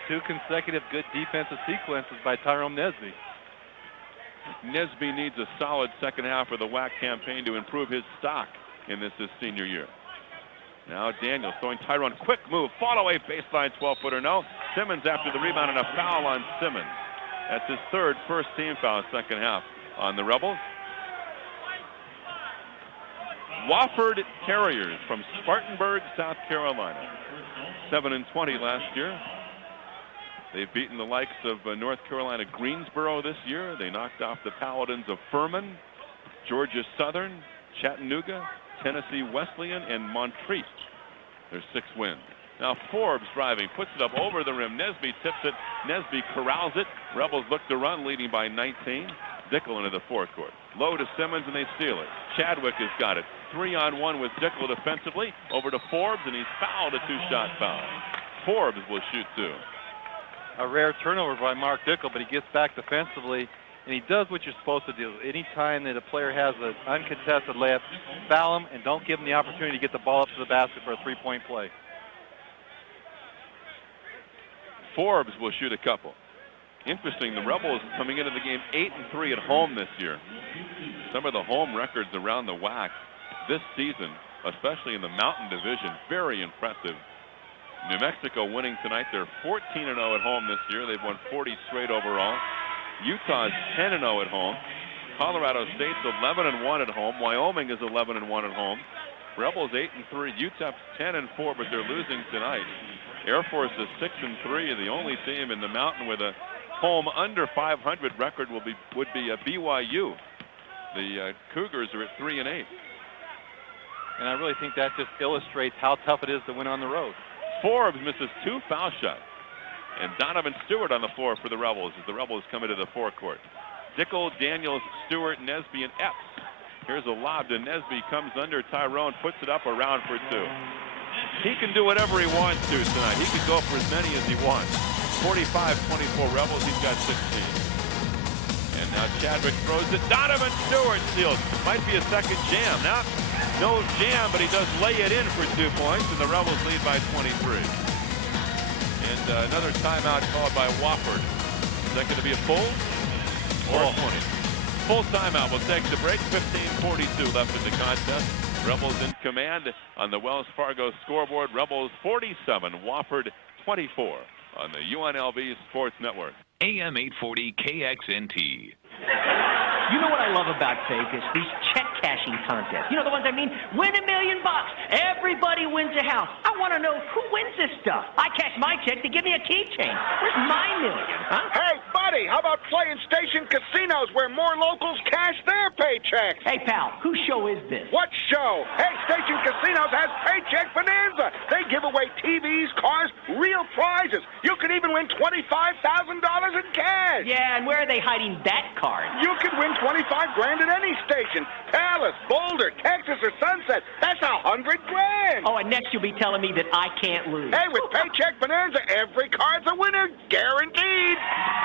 2 consecutive good defensive sequences by Tyrone Nesby. Nesby needs a solid second half of the WAC campaign to improve his stock in his senior year. Now Daniels throwing Tyrone. Quick move. Fall away baseline 12-footer. No. Simmons after the rebound and a foul on Simmons. That's his third first-team foul second half on the Rebels. Wofford Terriers from Spartanburg, South Carolina. 7-20 last year. They've beaten the likes of North Carolina Greensboro this year. They knocked off the Paladins of Furman, Georgia Southern, Chattanooga, Tennessee Wesleyan, and Montreat. There's 6 wins. Now Forbes driving, puts it up over the rim. Nesby tips it. Nesby corrals it. Rebels look to run, leading by 19. Dickel into the forecourt. Low to Simmons, and they steal it. Chadwick has got it. 3-on-1 with Dickel defensively. Over to Forbes, and he's fouled. A 2-shot foul. Forbes will shoot 2. a rare turnover by Mark Dickel, but he gets back defensively, and he does what you're supposed to do. Anytime that a player has an uncontested layup, foul him and don't give him the opportunity to get the ball up to the basket for a three-point play. Forbes will shoot a couple. Interesting, the Rebels coming into the game 8-3 at home this year. Some of the home records around the WAC this season, especially in the Mountain Division, very impressive. New Mexico winning tonight. They're 14-0 at home this year. They've won 40 straight overall. Utah's 10-0 at home. Colorado State's 11-1 at home. Wyoming is 11-1 at home. Rebels 8-3. UTEP's 10-4, but they're losing tonight. Air Force is 6-3. The only team in the Mountain with a home under 500 record would be a BYU. The Cougars are at 3-8. And I really think that just illustrates how tough it is to win on the road. Forbes misses 2 foul shots. And Donovan Stewart on the floor for the Rebels as the Rebels come into the forecourt. Dickel, Daniels, Stewart, Nesby, and Epps. Here's a lob to Nesby, comes under Tyrone, puts it up around for 2. He can do whatever he wants to tonight. He can go for as many as he wants. 45-24 Rebels, he's got 16. And now Chadwick throws it. Donovan Stewart steals. Might be a second jam. Now, no jam, but he does lay it in for 2 points, and the Rebels lead by 23. And another timeout called by Wofford. Is that going to be a full or 20? Full timeout. We'll take the break. 15:42 left in the contest. Rebels in command on the Wells Fargo scoreboard. Rebels 47, Wofford 24 on the UNLV Sports Network. AM 840 KXNT. You know what I love about Vegas? These check cashing contests. You know the ones I mean? Win $1 million. Everybody wins a house. I want to know who wins this stuff. I cash my check to give me a keychain. Where's my million, huh? Hey, buddy, how about playing station casinos where more locals cash their paychecks? Hey, pal, whose show is this? What show? Hey, Station Casinos has Paycheck Bonanza. They give away TVs, cars, real prizes. You can even win $25,000 in cash. Yeah, and where are they hiding that card? You could win 25 grand at any station. Palace, Boulder, Texas, or Sunset. That's 100 grand. Oh, and next you'll be telling me that I can't lose. Hey, with Paycheck Bonanza, every card's a winner, guaranteed.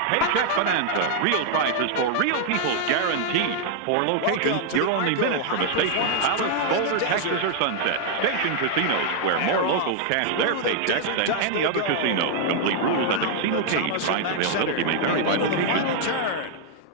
Paycheck Bonanza. Real prizes for real people, guaranteed. 4 locations, you're only minutes from a station. Palace, Boulder, Texas, or Sunset. Station Casinos, where more locals cash their paychecks than any other casino. Complete rules at the casino cage. Price availability may vary by location.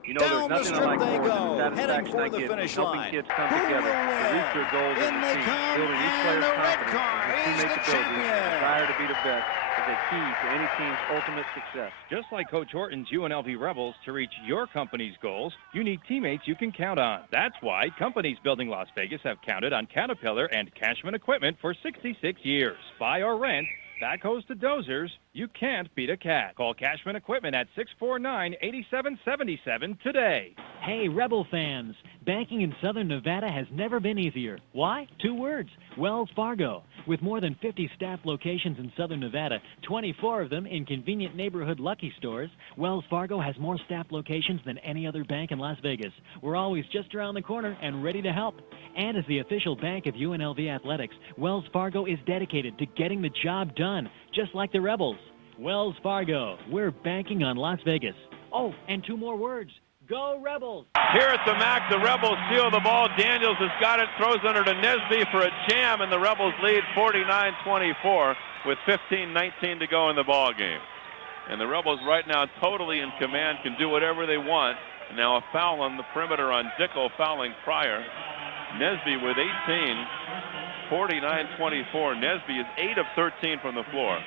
You know, there's nothing like the satisfaction I get helping kids come together to reach their goals as a team. Building each player's confidence, teammate ability, desire to be the best is a key to any team's ultimate success. Just like Coach Horton's UNLV Rebels, to reach your company's goals, you need teammates you can count on. That's why companies building Las Vegas have counted on Caterpillar and Cashman equipment for 66 years. Buy or rent, backhoes to dozers, you can't beat a cat. Call Cashman Equipment at 649-8777 today. Hey, Rebel fans, banking in Southern Nevada has never been easier. Why? 2 words, Wells Fargo. With more than 50 staff locations in Southern Nevada, 24 of them in convenient neighborhood Lucky Stores, Wells Fargo has more staff locations than any other bank in Las Vegas. We're always just around the corner and ready to help. And as the official bank of UNLV Athletics, Wells Fargo is dedicated to getting the job done, just like the Rebels. Wells Fargo, we're banking on Las Vegas. Oh, and 2 more words. Go Rebels! Here at the MAC, the Rebels steal the ball. Daniels has got it, throws under to Nesby for a jam, and the Rebels lead 49-24 with 15-19 to go in the ball game. And the Rebels right now totally in command, can do whatever they want. And now a foul on the perimeter on Dickel, fouling Pryor. Nesby with 18, 49-24. Nesby is 8 of 13 from the floor.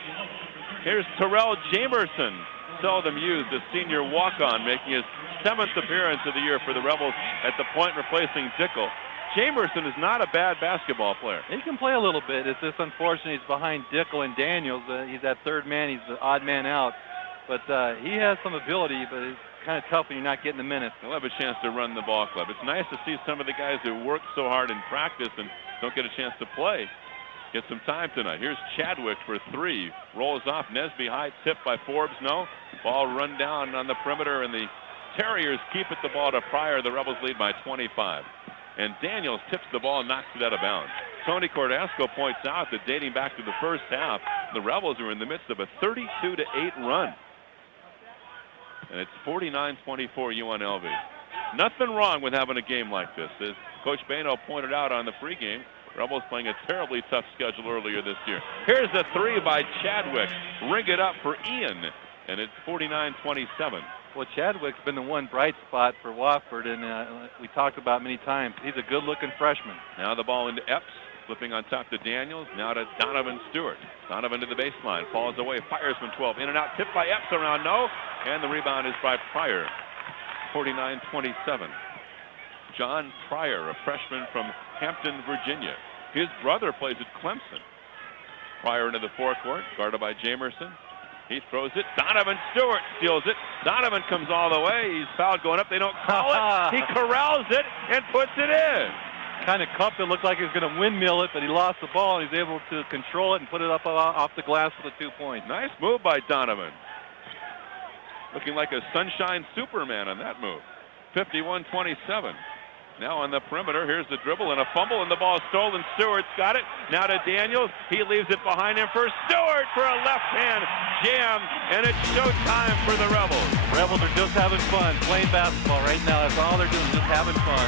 Here's Terrell Jamerson, seldom used, a senior walk-on, making his 7th appearance of the year for the Rebels at the point, replacing Dickel. Jamerson is not a bad basketball player. He can play a little bit. It's just unfortunate he's behind Dickel and Daniels. He's that third man. He's the odd man out. But he has some ability, but it's kind of tough when you're not getting the minutes. He'll have a chance to run the ball club. It's nice to see some of the guys who work so hard in practice and don't get a chance to play get some time tonight. Here's Chadwick for 3. Rolls off. Nesby high tip by Forbes. No. Ball run down on the perimeter, and the Terriers keep it the ball to Pryor. The Rebels lead by 25. And Daniels tips the ball and knocks it out of bounds. Tony Cordasco points out that dating back to the first half, the Rebels are in the midst of a 32-8 run. and it's 49-24 UNLV. Nothing wrong with having a game like this. As Coach Bano pointed out on the pregame, Rebels playing a terribly tough schedule earlier this year. Here's the three by Chadwick. Ring it up for Ian, and it's 49-27. Well, Chadwick's been the one bright spot for Wofford, and we talked about many times. He's a good-looking freshman. Now the ball into Epps, flipping on top to Daniels. Now to Donovan Stewart. Donovan to the baseline, falls away, fires from 12. In and out, tipped by Epps around, no. And the rebound is by Pryor. 49-27. John Pryor, a freshman from Hampton, Virginia. His brother plays at Clemson. Pryor into the forecourt, guarded by Jamerson. He throws it. Donovan Stewart steals it. Donovan comes all the way. He's fouled going up. They don't call it. He corrals it and puts it in. Kind of cupped it. Looked like he was going to windmill it, but he lost the ball. And he's able to control it and put it up off the glass for the 2 points. Nice move by Donovan. Looking like a sunshine Superman on that move. 51-27. Now on the perimeter, here's the dribble and a fumble, and the ball stolen. Stewart's got it. Now to Daniels. He leaves it behind him for Stewart for a left-hand jam, and it's showtime for the Rebels. Rebels are just having fun, playing basketball right now. That's all they're doing, just having fun.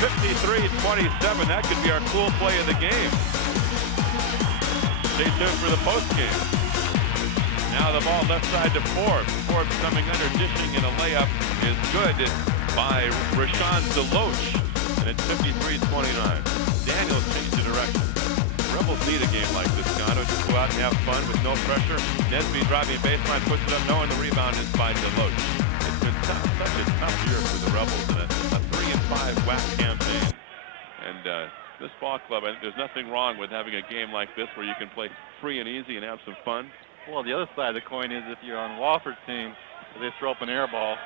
53-27. That could be our cool play of the game. Stay tuned for the postgame. Now the ball left side to Forbes. Forbes coming under, dishing, and a layup is good by Rashawn Deloach, and it's 53-29. Daniels changed the direction. The Rebels need a game like this, Gano. Just go out and have fun with no pressure. Nesby driving baseline, puts it up, knowing the rebound is by Deloach. It's been such a tough year for the Rebels in a 3-5 WAC campaign. And this ball club, I think there's nothing wrong with having a game like this where you can play free and easy and have some fun. Well, the other side of the coin is if you're on Wofford's team, they throw up an air ball.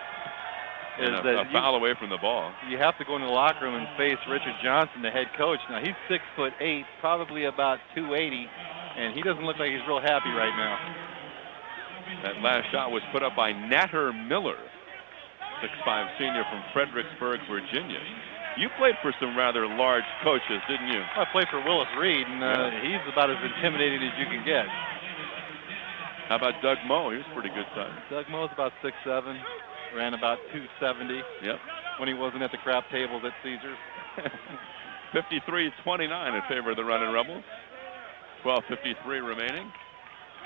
And a foul away from the ball. You have to go in the locker room and face Richard Johnson, the head coach. Now, he's 6'8", probably about 280, and he doesn't look like he's real happy right now. That last shot was put up by Natter Miller, 6'5" senior from Fredericksburg, Virginia. You played for some rather large coaches, didn't you? I played for Willis Reed, and he's about as intimidating as you can get. How about Doug Moe? He was pretty good size. Doug Moe's about 6'7". Ran about 270. Yep. When he wasn't at the crap tables at Caesars. 53-29 in favor of the Running Rebels. 12:53 remaining.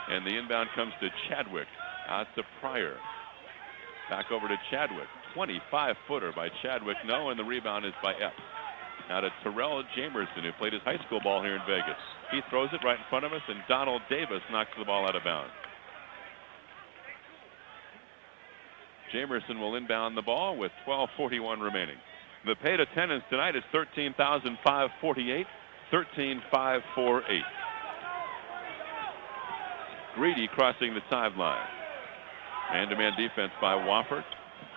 And the inbound comes to Chadwick. Out to Pryor. Back over to Chadwick. 25-footer by Chadwick. No, and the rebound is by Epps. Now to Terrell Jamerson, who played his high school ball here in Vegas. He throws it right in front of us, and Donald Davis knocks the ball out of bounds. Jamerson will inbound the ball with 12:41 remaining. The paid attendance tonight is 13,548, 13,548. Greedy crossing the sideline. Man-to-man defense by Wofford.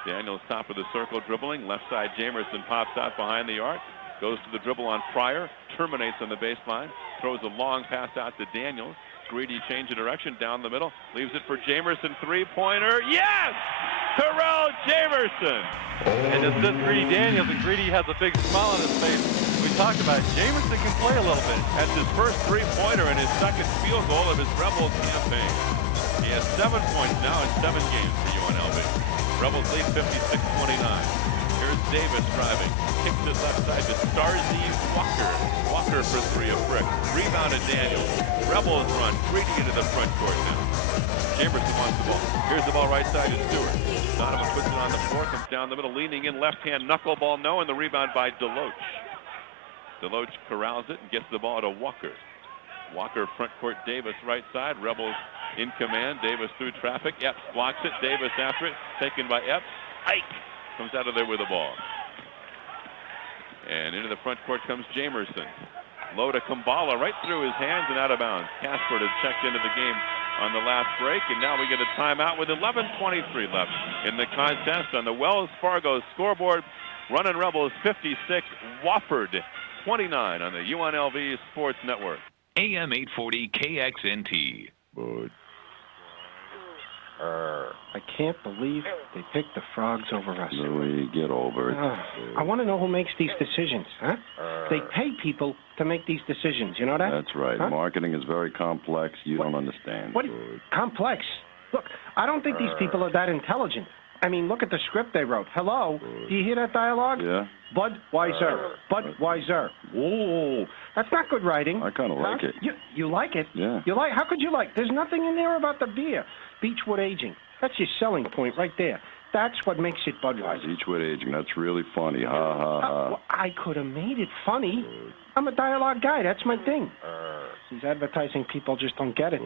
Daniels top of the circle dribbling. Left side Jamerson pops out behind the arc. Goes to the dribble on Pryor. Terminates on the baseline. Throws a long pass out to Daniels. Greedy change of direction down the middle. Leaves it for Jamerson. Three-pointer. Yes! Terrell Jamerson. And it's just Greedy Daniels, and Greedy has a big smile on his face. We talked about it. Jamerson can play a little bit. That's his first three-pointer and his second field goal of his Rebels campaign. He has 7 points now in 7 games for UNLV. Rebels lead 56-29. Here's Davis driving. Kicks it left side to Starzy Walker. Walker for three, a brick. Rebound to Daniels. Rebels run. Greedy into the front court now. Jamerson wants the ball. Here's the ball right side to Stewart. Donovan puts it on the floor, comes down the middle, leaning in, left-hand knuckleball, no, and the rebound by Deloach. Deloach corrals it and gets the ball to Walker. Walker front court, Davis right side. Rebels in command. Davis through traffic. Epps blocks it. Davis after it. Taken by Epps. Ike comes out of there with the ball. And into the front court comes Jamerson. Low to Kumbala, right through his hands and out of bounds. Casper had checked into the game on the last break, and now we get a timeout with 11:23 left in the contest on the Wells Fargo scoreboard. Running Rebels 56, Wofford 29 on the UNLV Sports Network. AM 840 KXNT. Bud. I can't believe they picked the Frogs over us. Louis, get over it. I want to know who makes these decisions, huh? They pay people to make these decisions, you know that? That's right. Huh? Marketing is very complex. You don't understand. What? Complex? Look, I don't think these people are that intelligent. I mean, look at the script they wrote. Hello? Do you hear that dialogue? Yeah. Budweiser. Budweiser. Whoa. That's not good writing. I kind of like it. You like it? Yeah. You like? How could you like? There's nothing in there about the beer. Beechwood aging. That's your selling point right there. That's what makes it Budweiser. Beechwood aging. That's really funny. Ha, ha, ha. Well, I could have made it funny. I'm a dialogue guy. That's my thing. These advertising people just don't get it.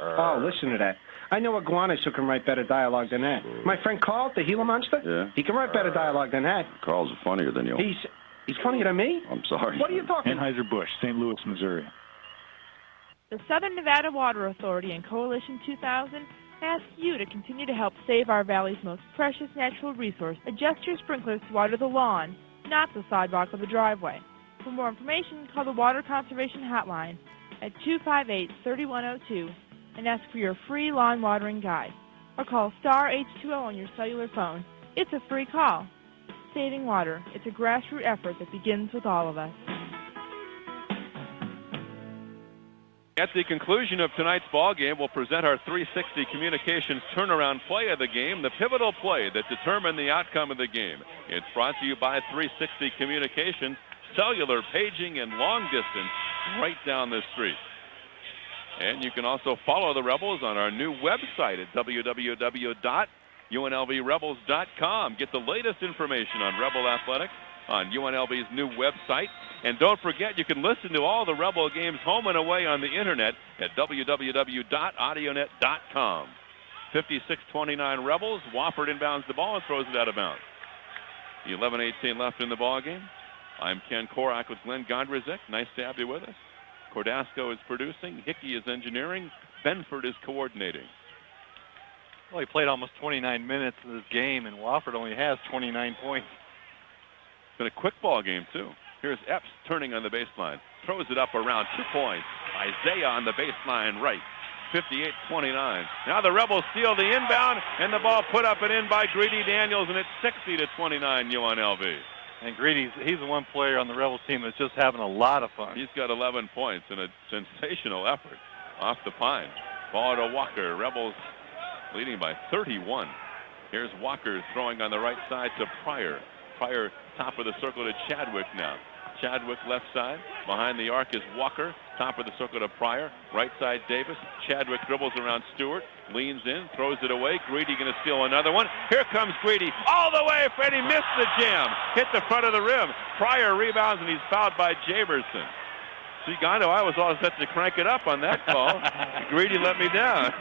Oh, listen to that. I know iguanas who can write better dialogue than that. My friend Carl, the Gila monster, Yeah. he can write better dialogue than that. Carl's funnier than you. He's funnier than me? I'm sorry. What are you talking about? Anheuser-Busch, St. Louis, Missouri. The Southern Nevada Water Authority and Coalition 2000 ask you to continue to help save our valley's most precious natural resource. Adjust your sprinklers to water the lawn, not the sidewalk or the driveway. For more information, call the Water Conservation Hotline at 258-3102 and ask for your free lawn watering guide. Or call star H2O on your cellular phone. It's a free call. Saving water. It's a grassroots effort that begins with all of us. At the conclusion of tonight's ball game, we'll present our 360 Communications turnaround play of the game, the pivotal play that determined the outcome of the game. It's brought to you by 360 Communications, cellular, paging, and long distance right down the street. And you can also follow the Rebels on our new website at www.unlvrebels.com. Get the latest information on Rebel Athletics on UNLV's new website. And don't forget, you can listen to all the Rebel games home and away on the internet at www.audionet.com. 56-29 Rebels. Wofford inbounds the ball and throws it out of bounds. 11:18 left in the ball game. I'm Ken Korak with Glenn Gondrzik. Nice to have you with us. Cordasco is producing. Hickey is engineering. Benford is coordinating. Well, he played almost 29 minutes of this game, and Wofford only has 29 points. It's been a quick ball game, too. Here's Epps turning on the baseline. Throws it up around 2 points. Isaiah on the baseline right. 58-29. Now the Rebels steal the inbound, and the ball put up and in by Greedy Daniels, and it's 60-29 UNLV. And Greedy, he's the one player on the Rebels team that's just having a lot of fun. He's got 11 points in a sensational effort off the pine. Ball to Walker. Rebels leading by 31. Here's Walker throwing on the right side to Pryor. Pryor top of the circle to Chadwick now. Chadwick left side. Behind the arc is Walker. Top of the circle to Pryor. Right side Davis. Chadwick dribbles around Stewart. Leans in. Throws it away. Greedy going to steal another one. Here comes Greedy. All the way. Freddie missed the jam. Hit the front of the rim. Pryor rebounds and he's fouled by Jamerson. See, Gondo, I was all set to crank it up on that call. Greedy let me down.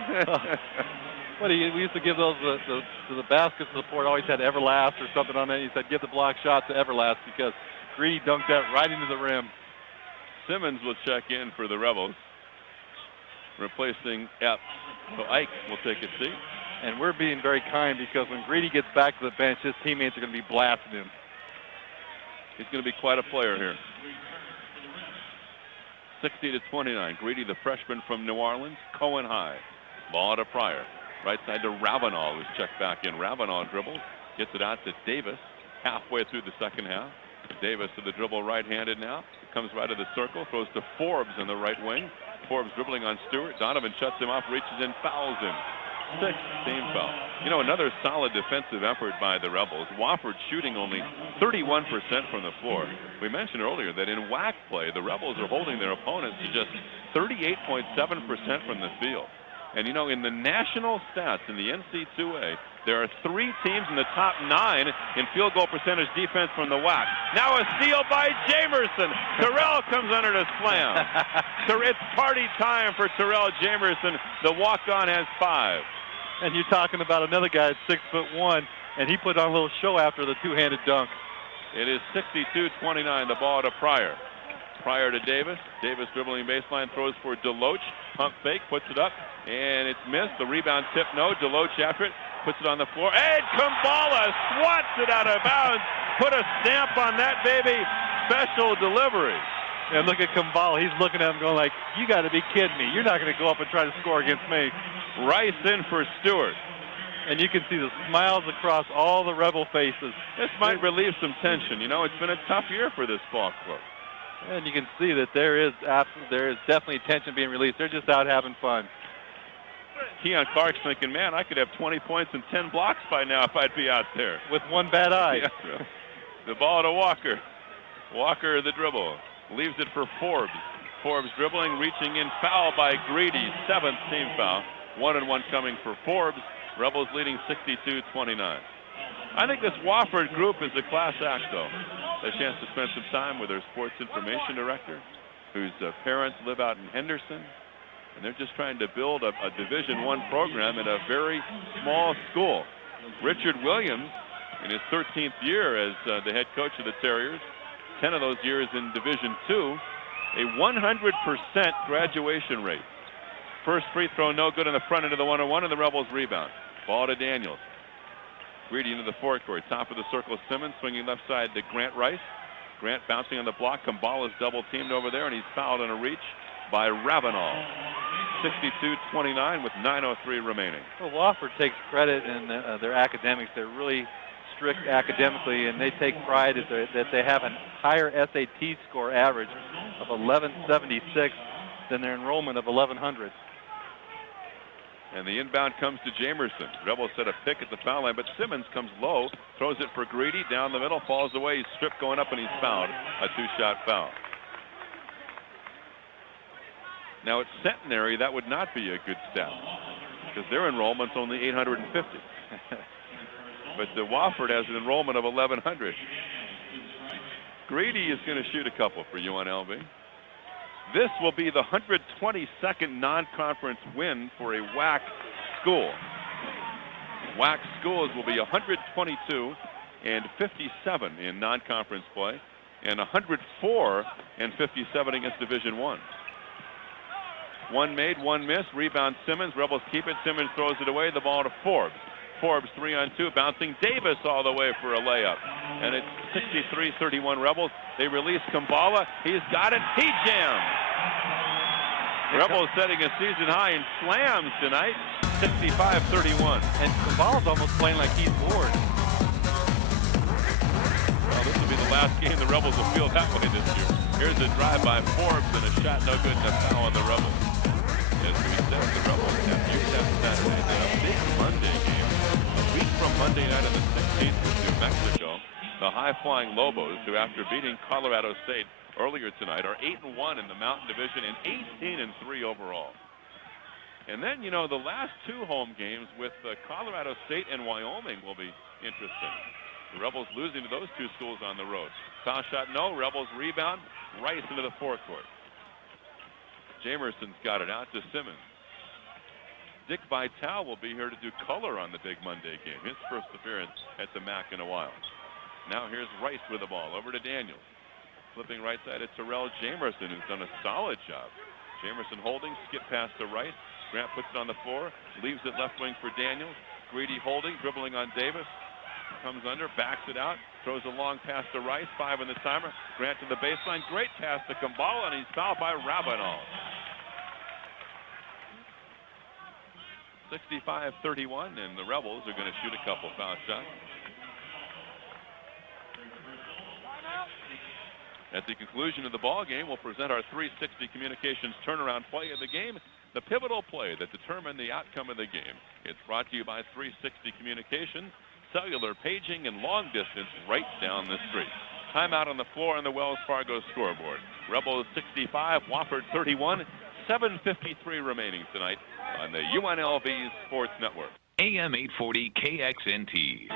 What we used to give those to the basket support, always had Everlast or something on it. He said, give the block shot to Everlast because Greedy dunked that right into the rim. Simmons will check in for the Rebels, replacing Epps. So Ike will take a seat. And we're being very kind because when Greedy gets back to the bench, his teammates are going to be blasting him. He's going to be quite a player here. 60-29. Greedy, the freshman from New Orleans, Cohen High. Ball to Pryor. Right side to Ravenel, who's checked back in. Ravenel dribbles, gets it out to Davis, halfway through the second half. Davis to the dribble right-handed now. Comes right to the circle, throws to Forbes in the right wing. Forbes dribbling on Stewart. Donovan shuts him off, reaches in, fouls him. 6th team foul. You know, another solid defensive effort by the Rebels. Wofford shooting only 31% from the floor. We mentioned earlier that in WAC play, the Rebels are holding their opponents to just 38.7% from the field. And, you know, in the national stats in the NC2A, there are 3 teams in the top 9 in field goal percentage defense from the WAC. Now a steal by Jamerson. Terrell comes under to slam. It's party time for Terrell Jamerson. The walk-on has 5. And you're talking about another guy at 6'1", and he put on a little show after the two-handed dunk. It is 62-29, the ball to Pryor. Pryor to Davis. Davis dribbling baseline, throws for Deloach. Pump fake, puts it up, and it's missed. The rebound tip, no. Deloach after it, puts it on the floor. And Kumbala swats it out of bounds. Put a stamp on that, baby. Special delivery. And look at Kumbala. He's looking at him going like, you got to be kidding me. You're not going to go up and try to score against me. Rice in for Stewart. And you can see the smiles across all the Rebel faces. This might relieve some tension. You know, it's been a tough year for this ball club. And you can see that there is definitely tension being released. They're just out having fun. Keon Clark's thinking, man, I could have 20 points and 10 blocks by now if I'd be out there. With one bad eye. Yeah. The ball to Walker. Walker, the dribble. Leaves it for Forbes. Forbes dribbling, reaching in, foul by Greedy. 7th team foul. 1-and-1 coming for Forbes. Rebels leading 62-29. I think this Wofford group is a class act, though. A chance to spend some time with their sports information director, whose parents live out in Henderson. And they're just trying to build a Division I program in a very small school. Richard Williams, in his 13th year as the head coach of the Terriers, 10 of those years in Division II, a 100% graduation rate. First free throw no good in the front end of the 1-on-1, and the Rebels rebound. Ball to Daniels. Greedy into the forecourt. Top of the circle, Simmons swinging left side to Grant Rice. Grant bouncing on the block. Kumbala's double teamed over there, and he's fouled on a reach by Ravenel. 62-29 with 9:03 remaining. Well, Wofford takes credit in their academics. They're really strict academically, and they take pride that they have a higher SAT score average of 1176 than their enrollment of 1100. And the inbound comes to Jamerson. Rebels set a pick at the foul line, but Simmons comes low, throws it for Greedy, down the middle, falls away. He's stripped going up, and he's fouled. A two-shot foul. Now at Centenary, that would not be a good stat because their enrollment's only 850. But the Wofford has an enrollment of 1,100. Greedy is going to shoot a couple for UNLV. This will be the 122nd non-conference win for a WAC school. WAC schools will be 122 and 57 in non-conference play, and 104 and 57 against Division I. One made, one missed. Rebound Simmons. Rebels keep it. Simmons throws it away. The ball to Forbes. Forbes 3-on-2, bouncing Davis all the way for a layup. And it's 63-31 Rebels. They release Kumbala. He's got it. He jams. Rebels setting a season high in slams tonight. 65-31. And Kumbala's almost playing like he's bored. Well, this will be the last game the Rebels will feel that way this year. Here's a drive by Forbes and a shot no good and a foul on the Rebels. As we said, the Rebels have UTEP Saturday, then a big Monday game. A week from Monday night on the 16th in New Mexico, the high-flying Lobos, who after beating Colorado State earlier tonight, are 8-1 in the Mountain Division and 18-3 overall. And then, you know, the last two home games with Colorado State and Wyoming will be interesting. The Rebels losing to those two schools on the road. Foul shot, no. Rebels rebound. Rice into the forecourt. Jamerson's got it out to Simmons. Dick Vitale will be here to do color on the big Monday game. His first appearance at the MAC in a while. Now here's Rice with the ball. Over to Daniels. Flipping right side to Terrell Jamerson, who's done a solid job. Jamerson holding, skip pass to Rice. Grant puts it on the floor. Leaves it left wing for Daniels. Greedy holding, dribbling on Davis. Comes under, backs it out, throws a long pass to Rice, 5 in the timer. Grant to the baseline, great pass to Kumbala, and he's fouled by Ravenel. 65-31, and the Rebels are going to shoot a couple foul shots. At the conclusion of the ball game, we'll present our 360 Communications turnaround play of the game, the pivotal play that determined the outcome of the game. It's brought to you by 360 Communications. Cellular paging and long distance right down the street. Timeout on the floor on the Wells Fargo scoreboard. Rebels 65, Wofford 31, 7:53 remaining tonight on the UNLV Sports Network. AM 840 KXNT.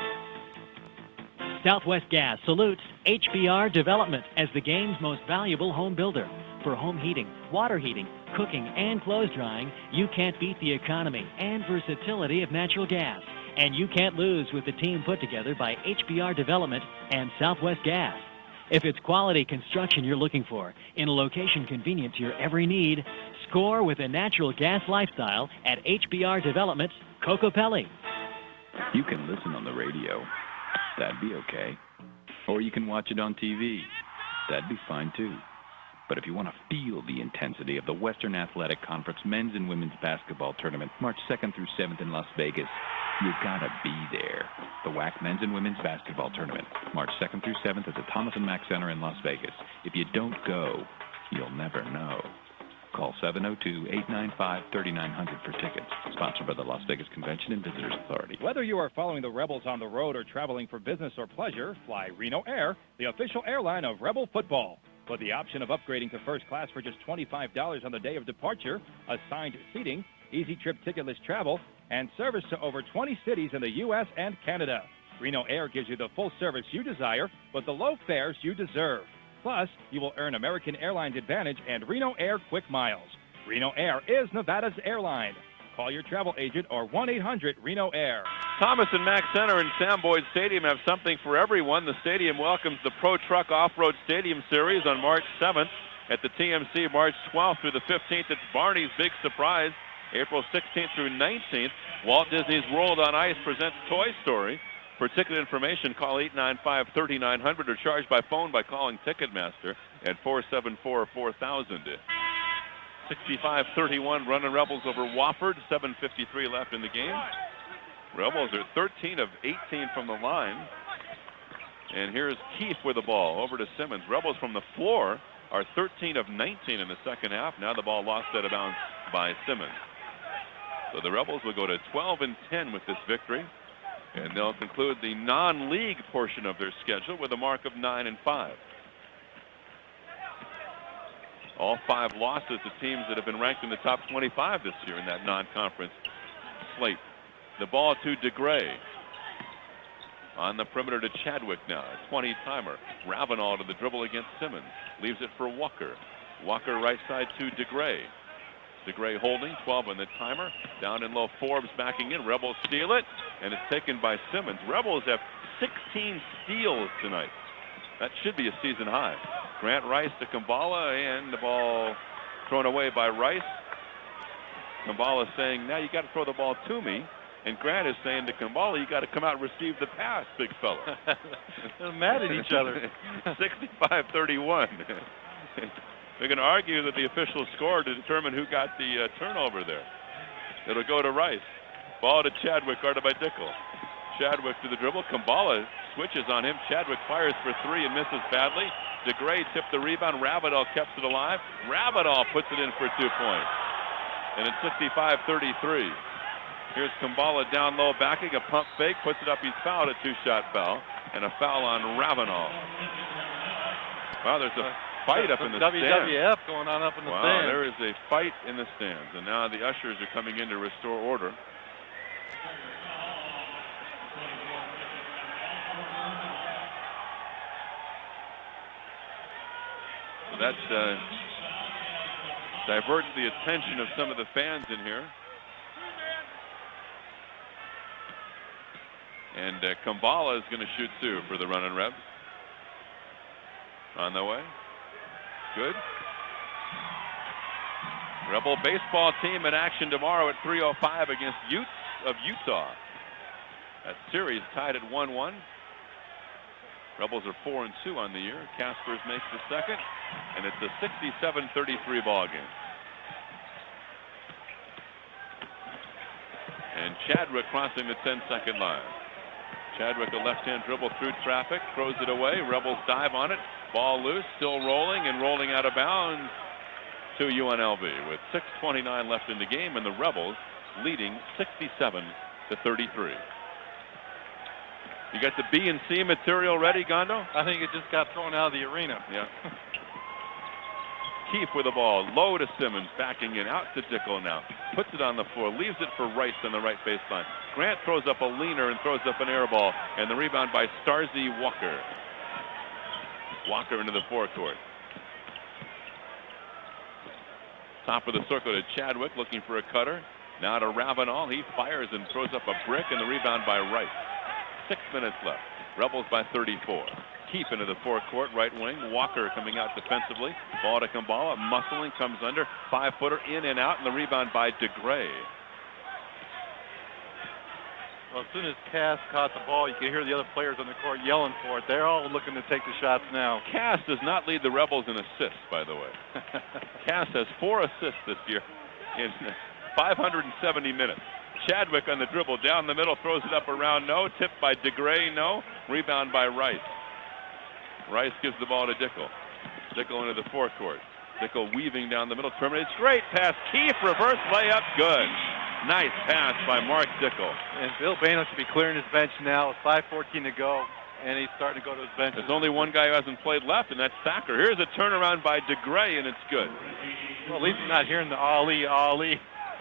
Southwest Gas salutes HBR Development as the game's most valuable home builder. For home heating, water heating, cooking, and clothes drying, you can't beat the economy and versatility of natural gas. And you can't lose with the team put together by HBR Development and Southwest Gas. If it's quality construction you're looking for, in a location convenient to your every need, score with a natural gas lifestyle at HBR Development's Cocopelli. You can listen on the radio. That'd be okay. Or you can watch it on TV. That'd be fine too. But if you want to feel the intensity of the Western Athletic Conference men's and women's basketball tournament, March 2nd through 7th in Las Vegas, you gotta be there. The WAC men's and women's basketball tournament, March 2nd through 7th at the Thomas & Mack Center in Las Vegas. If you don't go, you'll never know. Call 702-895-3900 for tickets. Sponsored by the Las Vegas Convention and Visitors Authority. Whether you are following the Rebels on the road or traveling for business or pleasure, fly Reno Air, the official airline of Rebel football. With the option of upgrading to first class for just $25 on the day of departure, assigned seating, easy trip ticketless travel, and service to over 20 cities in the U.S. and Canada. Reno Air gives you the full service you desire, but the low fares you deserve. Plus, you will earn American Airlines Advantage and Reno Air Quick Miles. Reno Air is Nevada's airline. Call your travel agent or 1-800-RENO AIR. Thomas and Mack Center and Sam Boyd Stadium have something for everyone. The stadium welcomes the Pro Truck Off-Road Stadium Series on March 7th. At the TMC, March 12th through the 15th, it's Barney's Big Surprise. April 16th through 19th, Walt Disney's World on Ice presents Toy Story. For ticket information, call 895-3900 or charge by phone by calling Ticketmaster at 474-4000. 65-31, running Rebels over Wofford. 7:53 left in the game. Rebels are 13 of 18 from the line. And here's Keefe with the ball over to Simmons. Rebels from the floor are 13 of 19 in the second half. Now the ball lost out of bounds by Simmons. So the Rebels will go to 12 and 10 with this victory. And they'll conclude the non-league portion of their schedule with a mark of 9 and 5. All 5 losses to teams that have been ranked in the top 25 this year in that non-conference slate. The ball to DeGray. On the perimeter to Chadwick now. A 20-timer. Ravenel to the dribble against Simmons. Leaves it for Walker. Walker right side to DeGray. DeGray holding, 12 on the timer. Down in low, Forbes backing in. Rebels steal it, and it's taken by Simmons. Rebels have 16 steals tonight. That should be a season high. Grant Rice to Kumbala, and the ball thrown away by Rice. Kumbala saying, now you got to throw the ball to me. And Grant is saying to Kumbala, you got to come out and receive the pass, big fella. They're mad at each other. 65-31. They're going to argue that the officials scored to determine who got the turnover there. It'll go to Rice. Ball to Chadwick, guarded by Dickel. Chadwick to the dribble. Kumbala switches on him. Chadwick fires for 3 and misses badly. DeGray tipped the rebound. Ravenel kept it alive. Ravenel puts it in for 2 points. And it's 65-33. Here's Kumbala down low, backing a pump fake, puts it up. He's fouled, a 2-shot foul, and a foul on Ravenel. Wow, there's a fight up in the stands. WWF going on up in the stands. Wow, there is a fight in the stands, and now the ushers are coming in to restore order. So that diverts the attention of some of the fans in here. And Kumbala is going to shoot 2 for the running Rebs. On the way. Good. Rebel baseball team in action tomorrow at 3:05 against Utes of Utah. That series tied at 1-1. Rebels are 4-2 on the year. Caspers makes the second, and it's a 67-33 ball game. And Chadwick crossing the 10-second line. Chadwick, a left-hand dribble through traffic, throws it away. Rebels dive on it. Ball loose, still rolling and rolling out of bounds to UNLV with 6:29 left in the game, and the Rebels leading 67-33. You got the B and C material ready, Gondo? I think it just got thrown out of the arena. Yeah. Keefe with the ball, low to Simmons, backing in, out to Dickel now. Puts it on the floor, leaves it for Rice on the right baseline. Grant throws up a leaner and throws up an air ball, and the rebound by Starzy Walker. Walker into the forecourt. Top of the circle to Chadwick, looking for a cutter. Now to Ravenel, he fires and throws up a brick, and the rebound by Rice. 6 minutes left. Rebels by 34. Keefe into the forecourt, right wing. Walker coming out defensively. Ball to Kumbala, muscling, comes under. 5-footer in and out, and the rebound by DeGray. Well, as soon as Cass caught the ball, you could hear the other players on the court yelling for it. They're all looking to take the shots now. Cass does not lead the Rebels in assists, by the way. Cass has 4 assists this year in 570 minutes. Chadwick on the dribble, down the middle, throws it up around, no. Tipped by DeGray, no. Rebound by Rice. Rice gives the ball to Dickel. Dickel into the forecourt. Dickel weaving down the middle, terminates. Great pass. Keefe, reverse layup, good. Nice pass by Mark Dickel. And Bill Bano should be clearing his bench now with 5:14 to go, and he's starting to go to his bench. There's only one guy who hasn't played left, and that's Thacker. Here's a turnaround by DeGray, and it's good. Well, at least he's not hearing the Ali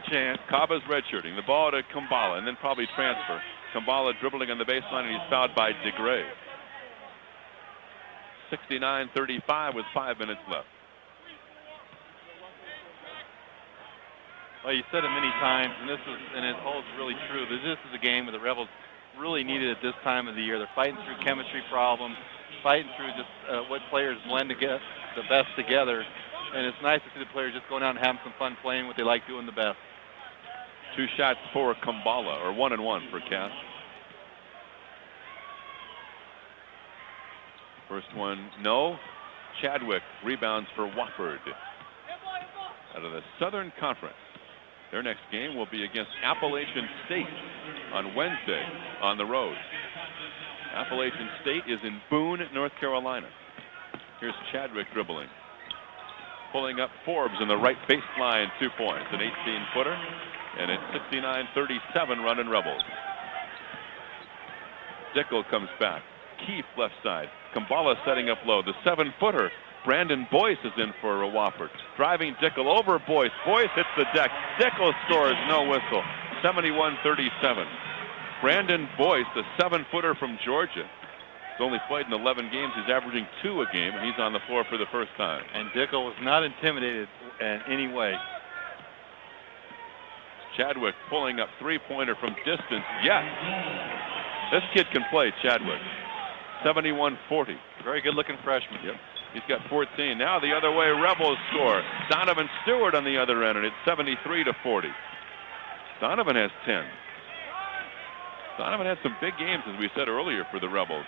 chant. Kaba's redshirting. The ball to Kumbala, and then probably transfer. Kumbala dribbling on the baseline, and he's fouled by DeGray. 69-35 with 5 minutes left. Well, you said it many times, and it holds really true. This is a game where the Rebels really needed at this time of the year. They're fighting through chemistry problems, fighting through just what players blend to get the best together. And it's nice to see the players just going out and having some fun playing what they like doing the best. 2 shots for Kumbala, or 1 and 1 for Cass. First one, no. Chadwick rebounds for Wofford out of the Southern Conference. Their next game will be against Appalachian State on Wednesday on the road. Appalachian State is in Boone, North Carolina. Here's Chadwick dribbling. Pulling up Forbes in the right baseline, 2 points, an 18-footer, and it's 69-37 running Rebels. Dickel comes back. Keefe left side. Kumbala setting up low. The 7-footer. Brandon Boyce is in for Wofford. Driving Dickel over Boyce. Boyce hits the deck. Dickel scores, no whistle. 71-37. Brandon Boyce, the 7-footer from Georgia. He's only played in 11 games. He's averaging 2 a game, and he's on the floor for the first time. And Dickel was not intimidated in any way. Chadwick pulling up 3-pointer from distance. Yes. This kid can play, Chadwick. 71-40. Very good-looking freshman. Yep. He's got 14. Now the other way, Rebels score. Donovan Stewart on the other end, and it's 73-40. Donovan has 10. Donovan had some big games, as we said earlier, for the Rebels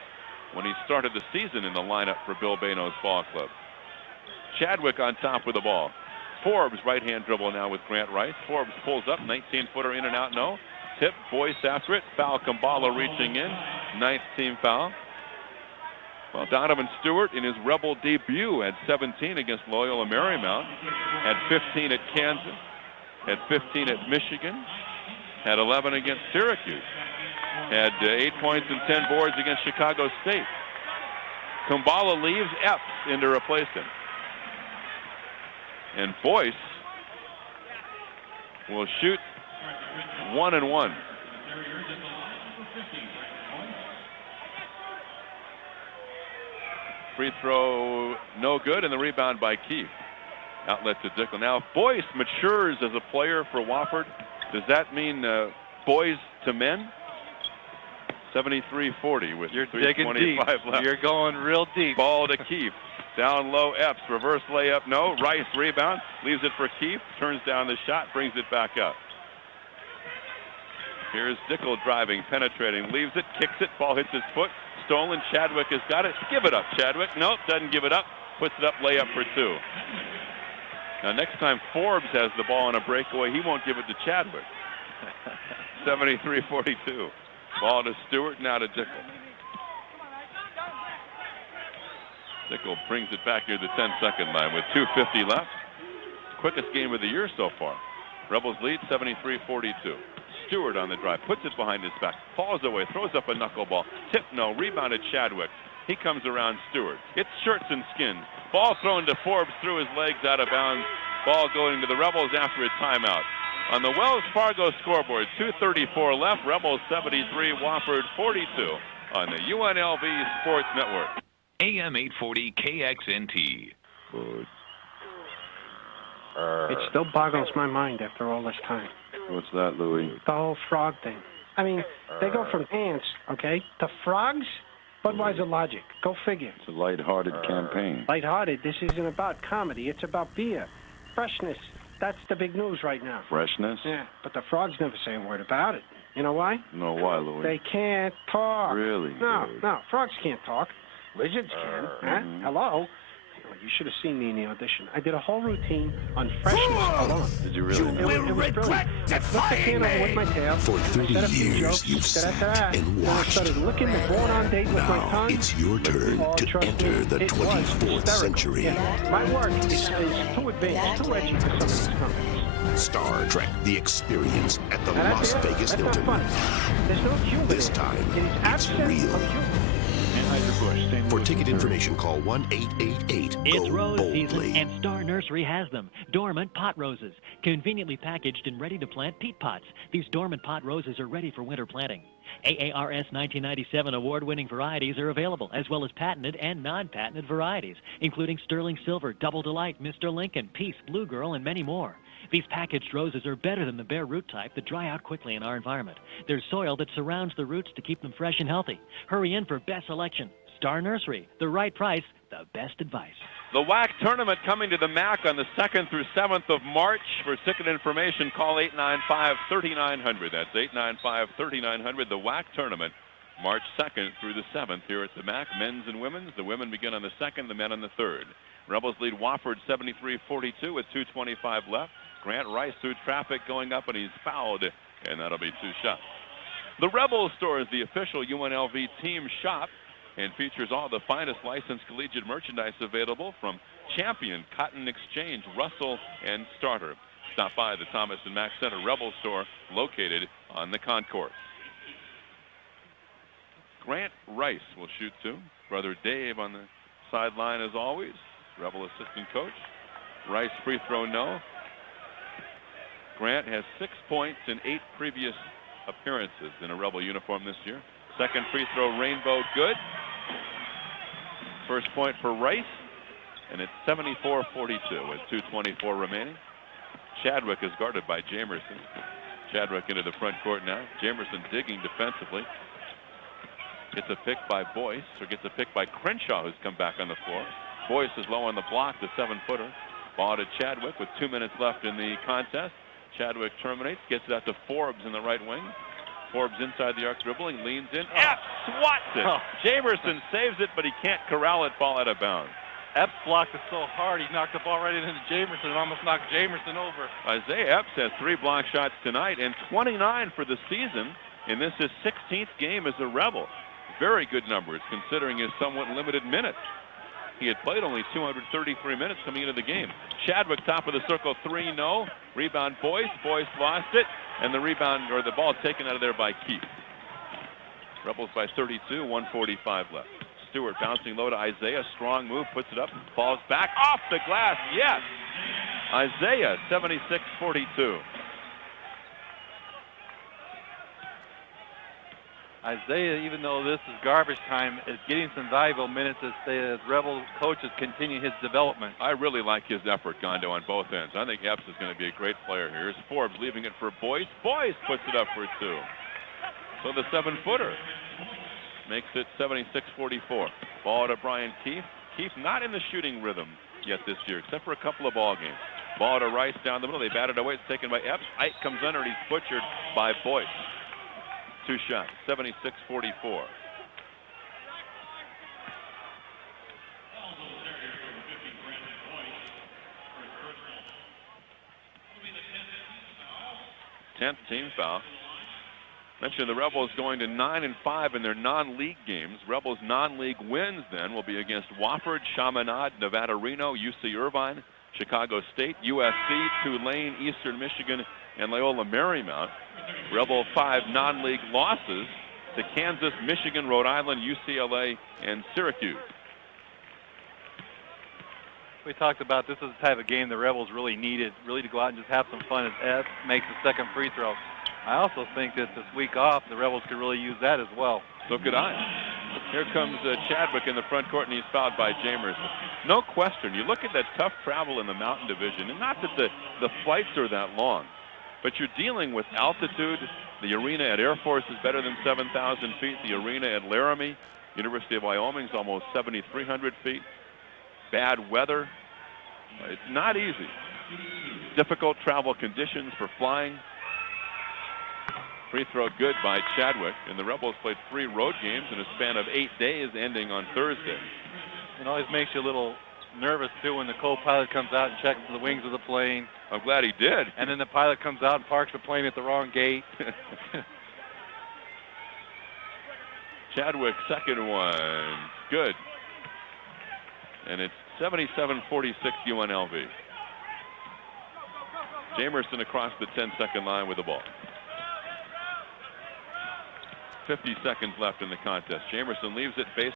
when he started the season in the lineup for Bill Bano's ball club. Chadwick on top with the ball. Forbes right-hand dribble now with Grant Rice. Forbes pulls up, 19-footer in and out, no. Tip, Boyce after it. Foul, Kumbala reaching in. 9th team foul. Well, Donovan Stewart in his Rebel debut had 17 against Loyola Marymount, had 15 at Kansas, had 15 at Michigan, had 11 against Syracuse, had 8 points and 10 boards against Chicago State. Kumbala leaves Epps in to replace him. And Boyce will shoot 1 and 1. Free throw no good, and the rebound by Keefe. Outlet to Dickel. Now if Boyce matures as a player for Wofford, does that mean boys to men? 73-40 with 3:25 left. You're going real deep. Ball to Keefe. Down low, Epps. Reverse layup, no. Rice rebound. Leaves it for Keefe. Turns down the shot. Brings it back up. Here's Dickel driving, penetrating. Leaves it, kicks it. Ball hits his foot. Stolen. Chadwick has got it. Give it up, Chadwick. Nope, doesn't give it up. Puts it up, layup for 2. Now, next time Forbes has the ball on a breakaway, he won't give it to Chadwick. 73-42. Ball to Stewart, now to Dickel. Dickel brings it back near the 10-second line with 2:50 left. Quickest game of the year so far. Rebels lead 73-42. Stewart on the drive, puts it behind his back, falls away, throws up a knuckleball. Tip, no, rebounded Chadwick. He comes around Stewart. It's shirts and skins. Ball thrown to Forbes through his legs out of bounds. Ball going to the Rebels after a timeout. On the Wells Fargo scoreboard, 2:34 left. Rebels 73, Wofford 42 on the UNLV Sports Network. AM 840 KXNT. Good. It still boggles my mind after all this time. What's that, Louis? The whole frog thing. I mean, they go from ants, okay, to frogs? Budweiser logic. Go figure. It's a lighthearted campaign. Lighthearted. This isn't about comedy. It's about beer. Freshness. That's the big news right now. Freshness? Yeah, but the frogs never say a word about it. You know why? No, why, Louis? They can't talk. Really? No, frogs can't talk. Lizards can. Huh? Hello? You should have seen me in the audition. I did a whole routine on freshness alone. Did you really? It was brilliant. I flipped the can over with my tail. For 30 said a few years, jokes, you've sat and Then I watched. started looking the board on date with my Now tongue. it's your turn Oh, to trust enter me, the it was 24th hysterical. century. Yeah. My work is too advanced, too edgy for some of these companies. Star Trek: The Experience at the Now, that's Las it. Vegas That's not Hilton. funny. There's no humor This in it. time, It is it's absent real. of humor. For ticket information, call 1-888-GO It's rose boldly. season, and Star Nursery has them. Dormant pot roses, conveniently packaged and ready to plant peat pots. These dormant pot roses are ready for winter planting. AARS 1997 award-winning varieties are available, as well as patented and non-patented varieties, including Sterling Silver, Double Delight, Mr. Lincoln, Peace, Blue Girl, and many more. These packaged roses are better than the bare root type that dry out quickly in our environment. There's soil that surrounds the roots to keep them fresh and healthy. Hurry in for best selection. Star Nursery, the right price, the best advice. The WAC tournament coming to the MAC on the 2nd through 7th of March. For ticket information, call 895-3900. That's 895-3900. The WAC tournament, March 2nd through the 7th here at the MAC. Men's and women's. The women begin on the 2nd, the men on the 3rd. Rebels lead Wofford 73-42 with 2:25 left. Grant Rice through traffic going up, and he's fouled, and that'll be 2 shots. The Rebels store is the official UNLV team shop and features all the finest licensed collegiate merchandise available from Champion, Cotton Exchange, Russell, and Starter. Stop by the Thomas and Mack Center Rebel store located on the concourse. Grant Rice will shoot 2. Brother Dave on the sideline as always. Rebel assistant coach. Rice free throw no. Grant has 6 points in 8 previous appearances in a Rebel uniform this year. Second free throw rainbow good. First point for Rice, and it's 74-42 with 2:24 remaining. Chadwick is guarded by Jamerson. Chadwick into the front court now. Jamerson digging defensively. Gets a pick by Boyce, or gets a pick by Crenshaw, who's come back on the floor. Boyce is low on the block, the 7-footer. Ball to Chadwick with 2 minutes left in the contest. Chadwick terminates, gets it out to Forbes in the right wing. Forbes inside the arc dribbling, leans in. Epps swats it. Jamerson saves it, but he can't corral it, ball out of bounds. Epps blocked it so hard, he knocked the ball right into Jamerson and almost knocked Jamerson over. Isaiah Epps has 3 block shots tonight and 29 for the season, and this is his 16th game as a Rebel. Very good numbers considering his somewhat limited minutes. He had played only 233 minutes coming into the game. Chadwick, top of the circle, 3, no. Rebound Boyce. Boyce lost it, and the rebound, or the ball taken out of there by Keith. Rebels by 32, 1:45 left. Stewart bouncing low to Isaiah. Strong move, puts it up, falls back off the glass. Yes. Isaiah, 76-42. Isaiah, even though this is garbage time, is getting some valuable minutes as the Rebel coaches continue his development. I really like his effort, Gondo, on both ends. I think Epps is going to be a great player here. Here's Forbes leaving it for Boyce. Boyce puts it up for 2. So the 7-footer makes it 76-44. Ball to Brian Keefe. Keefe not in the shooting rhythm yet this year, except for a couple of ball games. Ball to Rice down the middle. They batted away. It's taken by Epps. Ike comes under, and he's butchered by Boyce. 2 shots, 76-44. Tenth team foul. Mentioned the Rebels going to 9-5 in their non-league games. Rebels non-league wins then will be against Wofford, Chaminade, Nevada Reno, UC Irvine, Chicago State, USC, Tulane, Eastern Michigan, and Loyola Marymount. Rebel 5 non-league losses to Kansas, Michigan, Rhode Island, UCLA, and Syracuse. We talked about this is the type of game the Rebels really needed, really to go out and just have some fun as Epps makes the second free throw. I also think that this week off, the Rebels could really use that as well. So could I. Here comes Chadwick in the front court, and he's fouled by Jamerson. No question. You look at that tough travel in the Mountain Division, and not that the flights are that long, but you're dealing with altitude. The arena at Air Force is better than 7,000 feet. The arena at Laramie, University of Wyoming, is almost 7,300 feet. Bad weather. It's not easy. Difficult travel conditions for flying. Free throw good by Chadwick, and the Rebels played 3 road games in a span of 8 days, ending on Thursday. It always makes you a little nervous too when the co-pilot comes out and checks the wings of the plane. I'm glad he did. And then the pilot comes out and parks the plane at the wrong gate. Chadwick, second one. Good. And it's 77-46 UNLV. Jamerson across the 10-second line with the ball. 50 seconds left in the contest. Jamerson leaves it base.